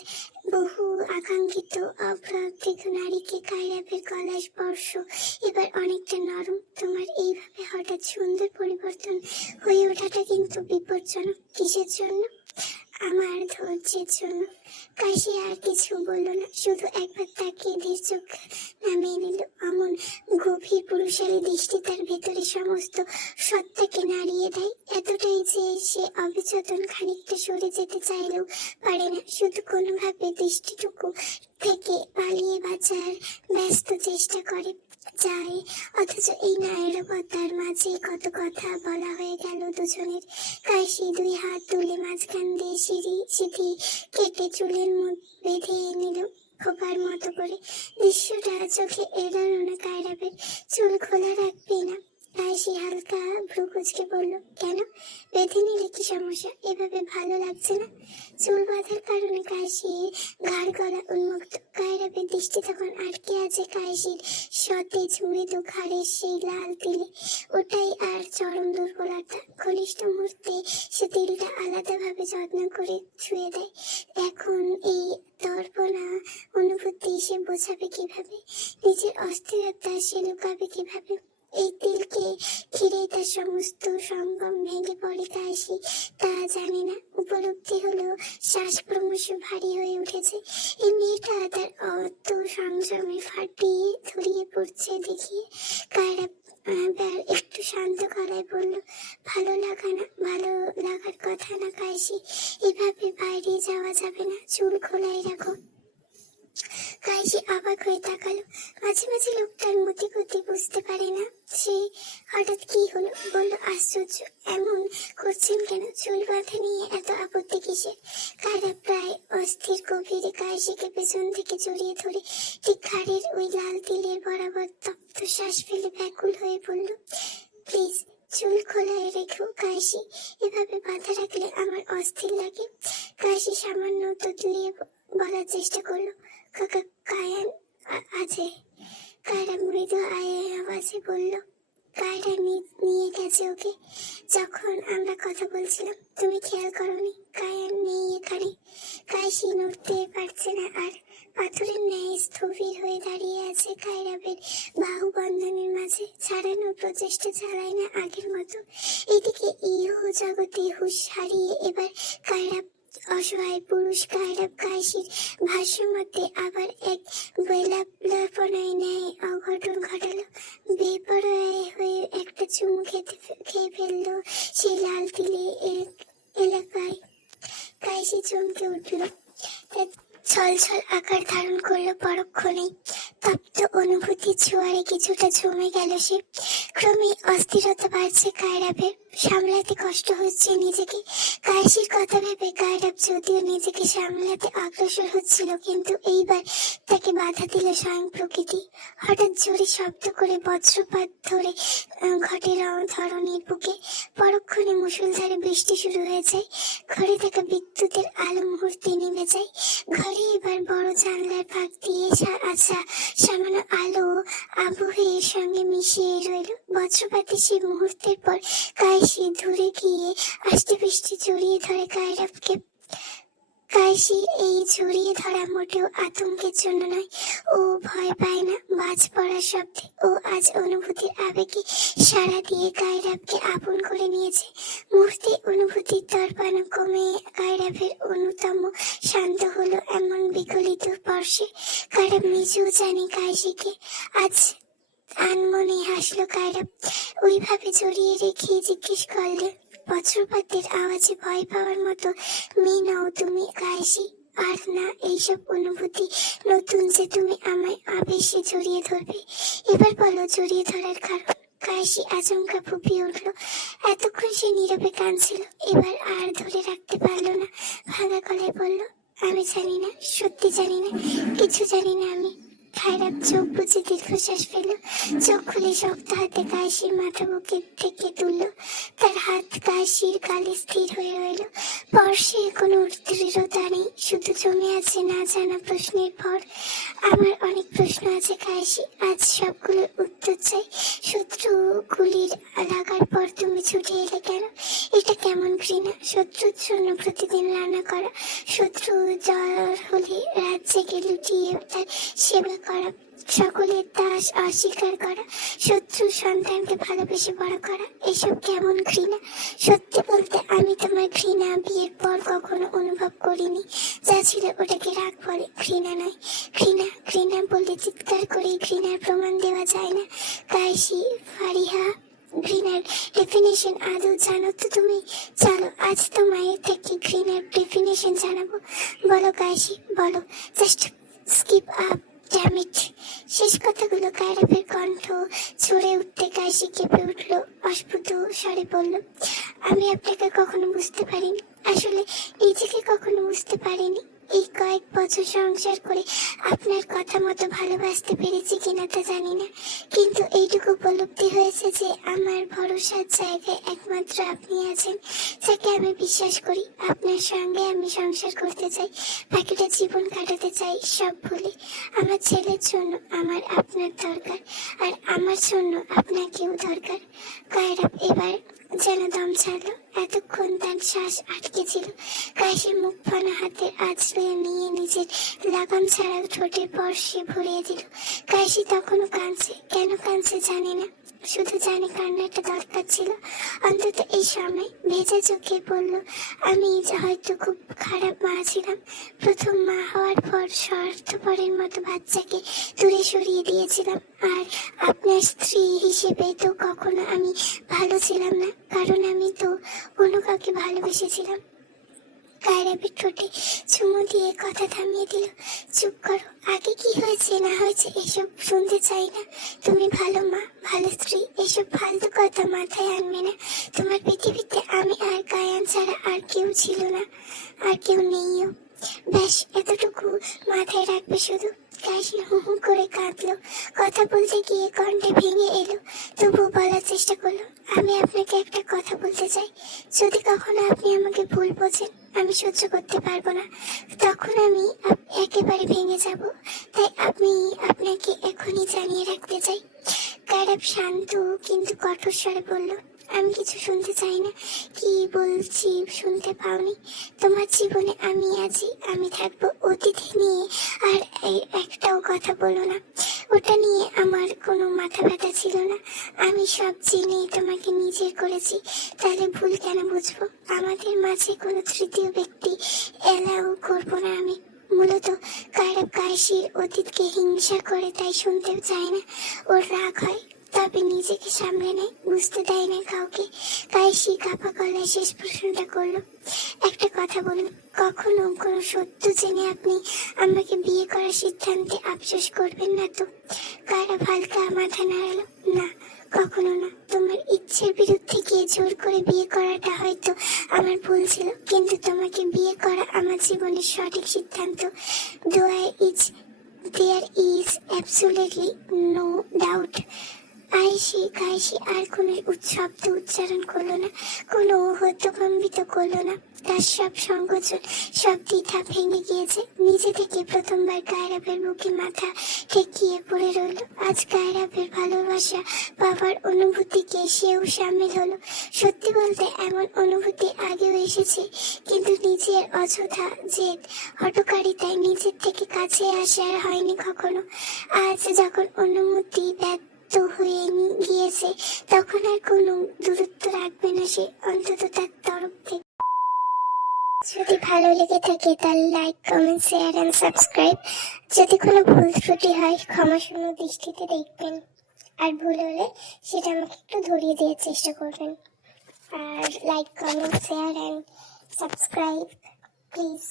বহু আকাঙ্ক্ষিত অপ্রাপ্তিক নারীকে কায়রাবের গলায় স্পর্শ এবার অনেকটা নরম। তোমার এইভাবে হঠাৎ সুন্দর পরিবর্তন হয়ে ওঠাটা কিন্তু বিপজ্জনক। কিসের জন্য? আমার ধৈর্যের জন্য। কাশি আর কিছু বলল না, শুধু একবার তাকিয়ে ধীর চোখ নামিয়ে নিল। অমন গভীর পুরুষালী দৃষ্টি তার ভেতরে সমস্ত সত্তাকে নাড়িয়ে দেয়, এতটাই যে সে অবিচেতন খানিকটা সরে যেতে চাইলেও পারে না। শুধু কোনোভাবে দৃষ্টিটুকু থেকে পালিয়ে বাঁচার ব্যস্ত চেষ্টা করে যায়। অথচ এই নায়রবতার মাঝে কত কথা বলা হয়ে গেল দুজনের। কাশি দুই হাত তুলে মাঝখান দিয়ে সিঁথি কেটে চুলের মুখ বেঁধে নিল খোপার মতো করে। দৃশ্যটা চোখে এড়ালো না কায়রাবের। চুল খোলা রাখবে না? কাশি হালকা ভ্রু কুঁচকে বলল, কেন? বেঁধে নিলে কি সমস্যা? এভাবে ভালো লাগছে না? চুল বাঁধার কারণে কাশির ঘাড় গলা উন্মুক্ত। কায়রাবের দৃষ্টি তখন আটকে আছে কাশির সতেজ মৃদু ঘাড়ের সেই লাল তিলে। ওটাই আর চরম দুর্বলতা। ঘনিষ্ঠ মুহূর্তে সে তিলটা আলাদাভাবে যত্ন করে ছুঁয়ে দেয়। এখন এই দর্পণা অনুভূতি সে বোঝাবে কিভাবে? নিজের অস্থিরতা সে লুকাবে কিভাবে? এই তিলকে ঘিরে তার সমস্ত সম্ভ্রম ভেঙে পড়ে কাশি তা জানে না। উপলব্ধি হলো শ্বাস ক্রমশ ভারী হয়ে উঠেছে। এই মেয়েটা তার অত সংযমে ফাটিয়ে ধরিয়ে পড়ছে দেখিয়ে। কায়রা একটু শান্ত গলায় বলল, ভালো লাগার কথা না কাশি, এভাবে বাইরে যাওয়া যাবে না, চুল খোলাই রাখো। কাশি অবাক হয়ে তাকালো। মাঝে মাঝে লোকটার মতি গতি বুঝতে পারে না সে। হঠাৎ কি হলো? বলল, আশ্চর্য, এমন করছেন কেন? চুল বাঁধা নিয়ে এত আপত্তি কিসের? কায়রা প্রায় অস্থির গভীরে কাশিকে পেছন থেকে জড়িয়ে ধরে ঠিক ঘাড়ের ওই লাল তিলের বরাবর তপ্ত শ্বাস ফেলে ব্যাকুল হয়ে বলল, প্লিজ চুল খোলায় রেখো কাশি, এভাবে বাঁধা রাখলে আমার অস্থির লাগে। কাশি সামান্য তুতলিয়ে বলার চেষ্টা করলো, কায়ান আছে। কায়রা মৃদু আওয়াজে বলল, কায়রা নিয়ে গেছে ওকে যখন আমরা কথা বলছিলাম। তুমি খেয়াল করোনি? কায়ান নেই এখানে। কাশি নড়তে পারছে না আর। পাথরের ন্যায় স্থবির হয়ে দাঁড়িয়ে আছে কায়রাবের বাহু বন্ধনের মাঝে। ছাড়ানোর প্রচেষ্টা চালায় না আগের মতো। এদিকে ইহ জগতে হুঁশ হারিয়ে এবার কায়রাব অসহায় পুরুষ। কায়রাব কাশির ভাষ্য মতে আবার এক বেলাপনায় ন্যায় অঘটন ঘটালো। বেপরোয়া হয়ে একটা চুমু খেয়ে ফেললো সেই লাল তিলে এলাকায়। কাশি চমকে উঠল। ছলছল আকার ধারণ করলো পরক্ষণেই। তপ্ত অনুভূতির জোয়ারে কিছুটা জমে গেল সে। ক্রমে অস্থিরতা বাড়ছে কায়রাবের। সামলাতে কষ্ট হচ্ছে নিজেকে। কাশির কথা ভেবে কায়রাব যদিও নিজেকে সামলাতে অগ্রসর হচ্ছিল, কিন্তু এইবার তাকে বাধা দিল স্বয়ং প্রকৃতি। হঠাৎ জোরে শব্দ করে বজ্রপাত ধরে ঘটে ধরণীর বুকে। পরক্ষণে মুষলধারে বৃষ্টি শুরু হয়ে যায়। ঘরে থাকা বিদ্যুতের আলো মুহূর্তে নেমে যায়। ঘরে এবার বড় জানলার ফাঁক দিয়ে আসা সামান্য আলো আবহের সঙ্গে মিশিয়ে রইল। বজ্রপাতে সে মুহূর্তের পর কাশি দূরে গিয়ে আষ্টে পৃষ্ঠে জড়িয়ে ধরে কায়রাবকে। কাশির এই জড়িয়ে ধরা মোটেও আতঙ্কের জন্য নয়। ও ভয় পায় না বাজ পড়ার শব্দে। ও আজ অনুভূতির আবেগে সাড়া দিয়ে কায়রাবকে আপন করে নিয়েছে। মুহূর্তে অনুভূতির দর্পণ কমে কায়রাবের অনুতম শান্ত হলো এমন বিকলিত স্পর্শে। কায়রাব নিজেও জানে কাশিকে আজ আনমনে হাসলো কায়রাব। ওইভাবে জড়িয়ে রেখে জিজ্ঞেস করলে, বজ্রপাতের আওয়াজে ভয় পাওয়ার মতো মেয়ে নও তুমি কাশি? আর না এইসব অনুভূতি নতুন যে তুমি আমায় আবেশে জড়িয়ে ধরবে? এবার বলো জড়িয়ে ধরার কারণ। কাশি আচমকা ফুপিয়ে উঠলো। এতক্ষণ সে নীরবে কাঁদছিল, এবার আর ধরে রাখতে পারলো না। ভাঙা গলায় বলল, আমি জানি না, সত্যি জানি না, কিছু জানি না আমি। খারাপ চোখ বুঝে দীর্ঘশ্বাস ফেল। চোখ খুলে শক্ত হাতে কাশির মাথা বুকের থেকে তুলল। তার হাত কাশির গালে স্থির হয়ে রইল। স্পর্শে কোনো দৃঢ়তা নেই, শুধু জমে আছে না জানা প্রশ্নের ভর। আমার অনেক প্রশ্ন আছে কাশি, আজ সবগুলোর উত্তর চাই। শত্রু গুলির লাগার পর তুমি ছুটে এলে কেন? এটা কেমন ঘৃণা, শত্রুর জন্য প্রতিদিন রান্না করা, শত্রু জ্বর হলে রাত জেগে লুটিয়ে তার সেবা করা, সকলের দাস অস্বীকার করা, শত্রুর সন্তানকে ভালোবেসে বড় করা, এসব কেমন ঘৃণা? সত্যি বলতে আমি তোমার ঘৃণা বিয়ের পর কখনো অনুভব করিনি। যা ছিল ওটাকে রাগ বলে, ঘৃণা নয়। ঘৃণা ঘৃণা বললে চিৎকার করে ঘৃণার প্রমাণ দেওয়া যায় না। কাশি, ফারিহা, ঘৃণার ডেফিনেশন আদৌ জানো তো তুমি? চলো আজ তোমায় থেকে ঘৃণার ডেফিনেশন জানাবো। বলো কাশি, বলো। Just skip up, damn it. শেষ কথাগুলো কায়রাফের কণ্ঠ ছড়ে উঠতে কাশি কেঁপে উঠল, অস্ফুট স্বরে বলল, আমি আপনাকে কখনো বুঝতে পারিনি, আসলে নিজেকে কখনো বুঝতে পারিনি। এই কয়েক বছর সংসার করে আপনার কথা মতো ভালোবাসতে পেরেছি কিনা তা জানি না, কিন্তু এইটুকু উপলব্ধি হয়েছে যে আমার ভরসার জায়গায় একমাত্র আপনি আছেন, যাকে আমি বিশ্বাস করি। আপনার সঙ্গে আমি সংসার করতে চাই, বাকিটা জীবন কাটাতে চাই সব ভুলে। আমার ছেলের জন্য আমার আপনার দরকার, আর আমার জন্য আপনাকেও দরকার। কায়রাফ এবার যেন দম ছাড়লো, এতক্ষণ তার শ্বাস আটকে ছিল। কাশি মুখ ফানা হাতের আঁচড়ে নিয়ে নিজের লাগাম ছাড়া ঠোঁটের পর্শে ভরিয়ে দিল। কাশি তখনও কাঁদছে, কেন কাঁদছে জানে না, শুধু জানে কান্নাটা দরকার ছিল। অন্তত এই সময় ভেজা চোখে বলল, আমি হয়তো খুব খারাপ মা ছিলাম। প্রথম মা হওয়ার পর স্বার্থপরের মতো বাচ্চাকে দূরে সরিয়ে দিয়েছিলাম, আর আপনার স্ত্রী হিসেবে তো কখনো আমি ভালো ছিলাম না, কারণ আমি তো অন্য কাউকে ভালোবেসেছিলাম। কায়রাফের ঠোঁটে চুমু দিয়ে কথা থামিয়ে দিল। চুপ করো, আগে কি হয়েছে না হয়েছে এসব শুনতে চাই না। তুমি ভালো মা, ভালো স্ত্রী, এসব ফালতু কথা মাথায় আনবে না। তোমার পৃথিবীতে আমি আর গায়ান ছাড়া আর কেউ ছিল না, আর কেউ নেইও। ব্যাস এতটুকু মাথায় রাখবে শুধু। কাশি হু হু করে কাঁদলো, কথা বলতে গিয়ে কণ্ঠে ভেঙে এলো, তবু বলার চেষ্টা করলো, আমি আপনাকে একটা কথা বলতে চাই। যদি কখনো আপনি আমাকে ভুল বোঝেন, আমি সহ্য করতে পারবো না, তখন আমি একেবারে ভেঙে যাব। তাই আমি আপনাকে এখনই জানিয়ে রাখতে চাই। কায়রাফ শান্ত কিন্তু কঠোর স্বরে বলল, আমি কিছু শুনতে চাই না। কি বলছি শুনতে পাওনি? তোমার জীবনে আমি আছি, আমি থাকবো, অতীত নিয়ে আর একটাও কথা বলো না। ওটা নিয়ে আমার কোনো মাথা ব্যথা ছিল না। আমি সব জেনে তোমাকে নিজের করেছি, তাহলে ভুল কেন বুঝবো? আমাদের মাঝে কোনো তৃতীয় ব্যক্তি এলাও করবো না আমি। মূলত কায়রাফ কাশির অতীতকে হিংসা করে, তাই শুনতেও চায় না। ওর রাগ হয়, তবে নিজেকে সামলে নেয়, বুঝতে দেয় না কাউকে। কাশি কাপা গলায় শেষ প্রশ্নটা করলো, একটা কথা বলুন, কখনো কোনো সত্য জেনে আপনি আমাকে বিয়ে করার সিদ্ধান্তে আফসোস করবেন না তো? কায়রাফ হালকা মাথা নাড়ালো, না, কখনো না। তোমার ইচ্ছের বিরুদ্ধে গিয়ে জোর করে বিয়ে করাটা হয়তো আমার ভুল ছিল, কিন্তু তোমাকে বিয়ে করা আমার জীবনের সঠিক সিদ্ধান্ত। There is absolutely no doubt. কাশি আর কোনো শব্দ উচ্চারণ করলো না, কোনো হত্যকম্বিত করলো না। তার সব সংকোচন, সব দ্বিধা ভেঙে গিয়েছে। নিজে থেকে প্রথমবার কায়রাফের বুকে মাথা ঠেকিয়ে পড়ে রইল। আজ কায়রাফের ভালোবাসা বাবার অনুভূতিকে সেও সামিল হলো। সত্যি বলতে এমন অনুভূতি আগেও এসেছে, কিন্তু নিজের অযথা জেদ, হঠকারিতায় নিজের থেকে কাছে আসা আর হয়নি কখনো। আজ যখন অনুমতি হয়ে গিয়েছে, তখন আর কোনো দূরত্ব রাখবে না সে, অন্তত তার তরফ থেকে। যদি ভালো লেগে থাকে তাহলে like, comment, share and subscribe. যদি কোনো ভুল ত্রুটি হয় ক্ষমাশূন্য দৃষ্টিতে দেখবেন, আর ভুল হলে সেটা আমাকে একটু ধরিয়ে দেওয়ার চেষ্টা করবেন। আর like, comment, share and subscribe please.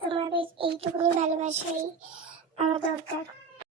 তোমাদের এইটুকুনি ভালোবাসাই আমার দরকার।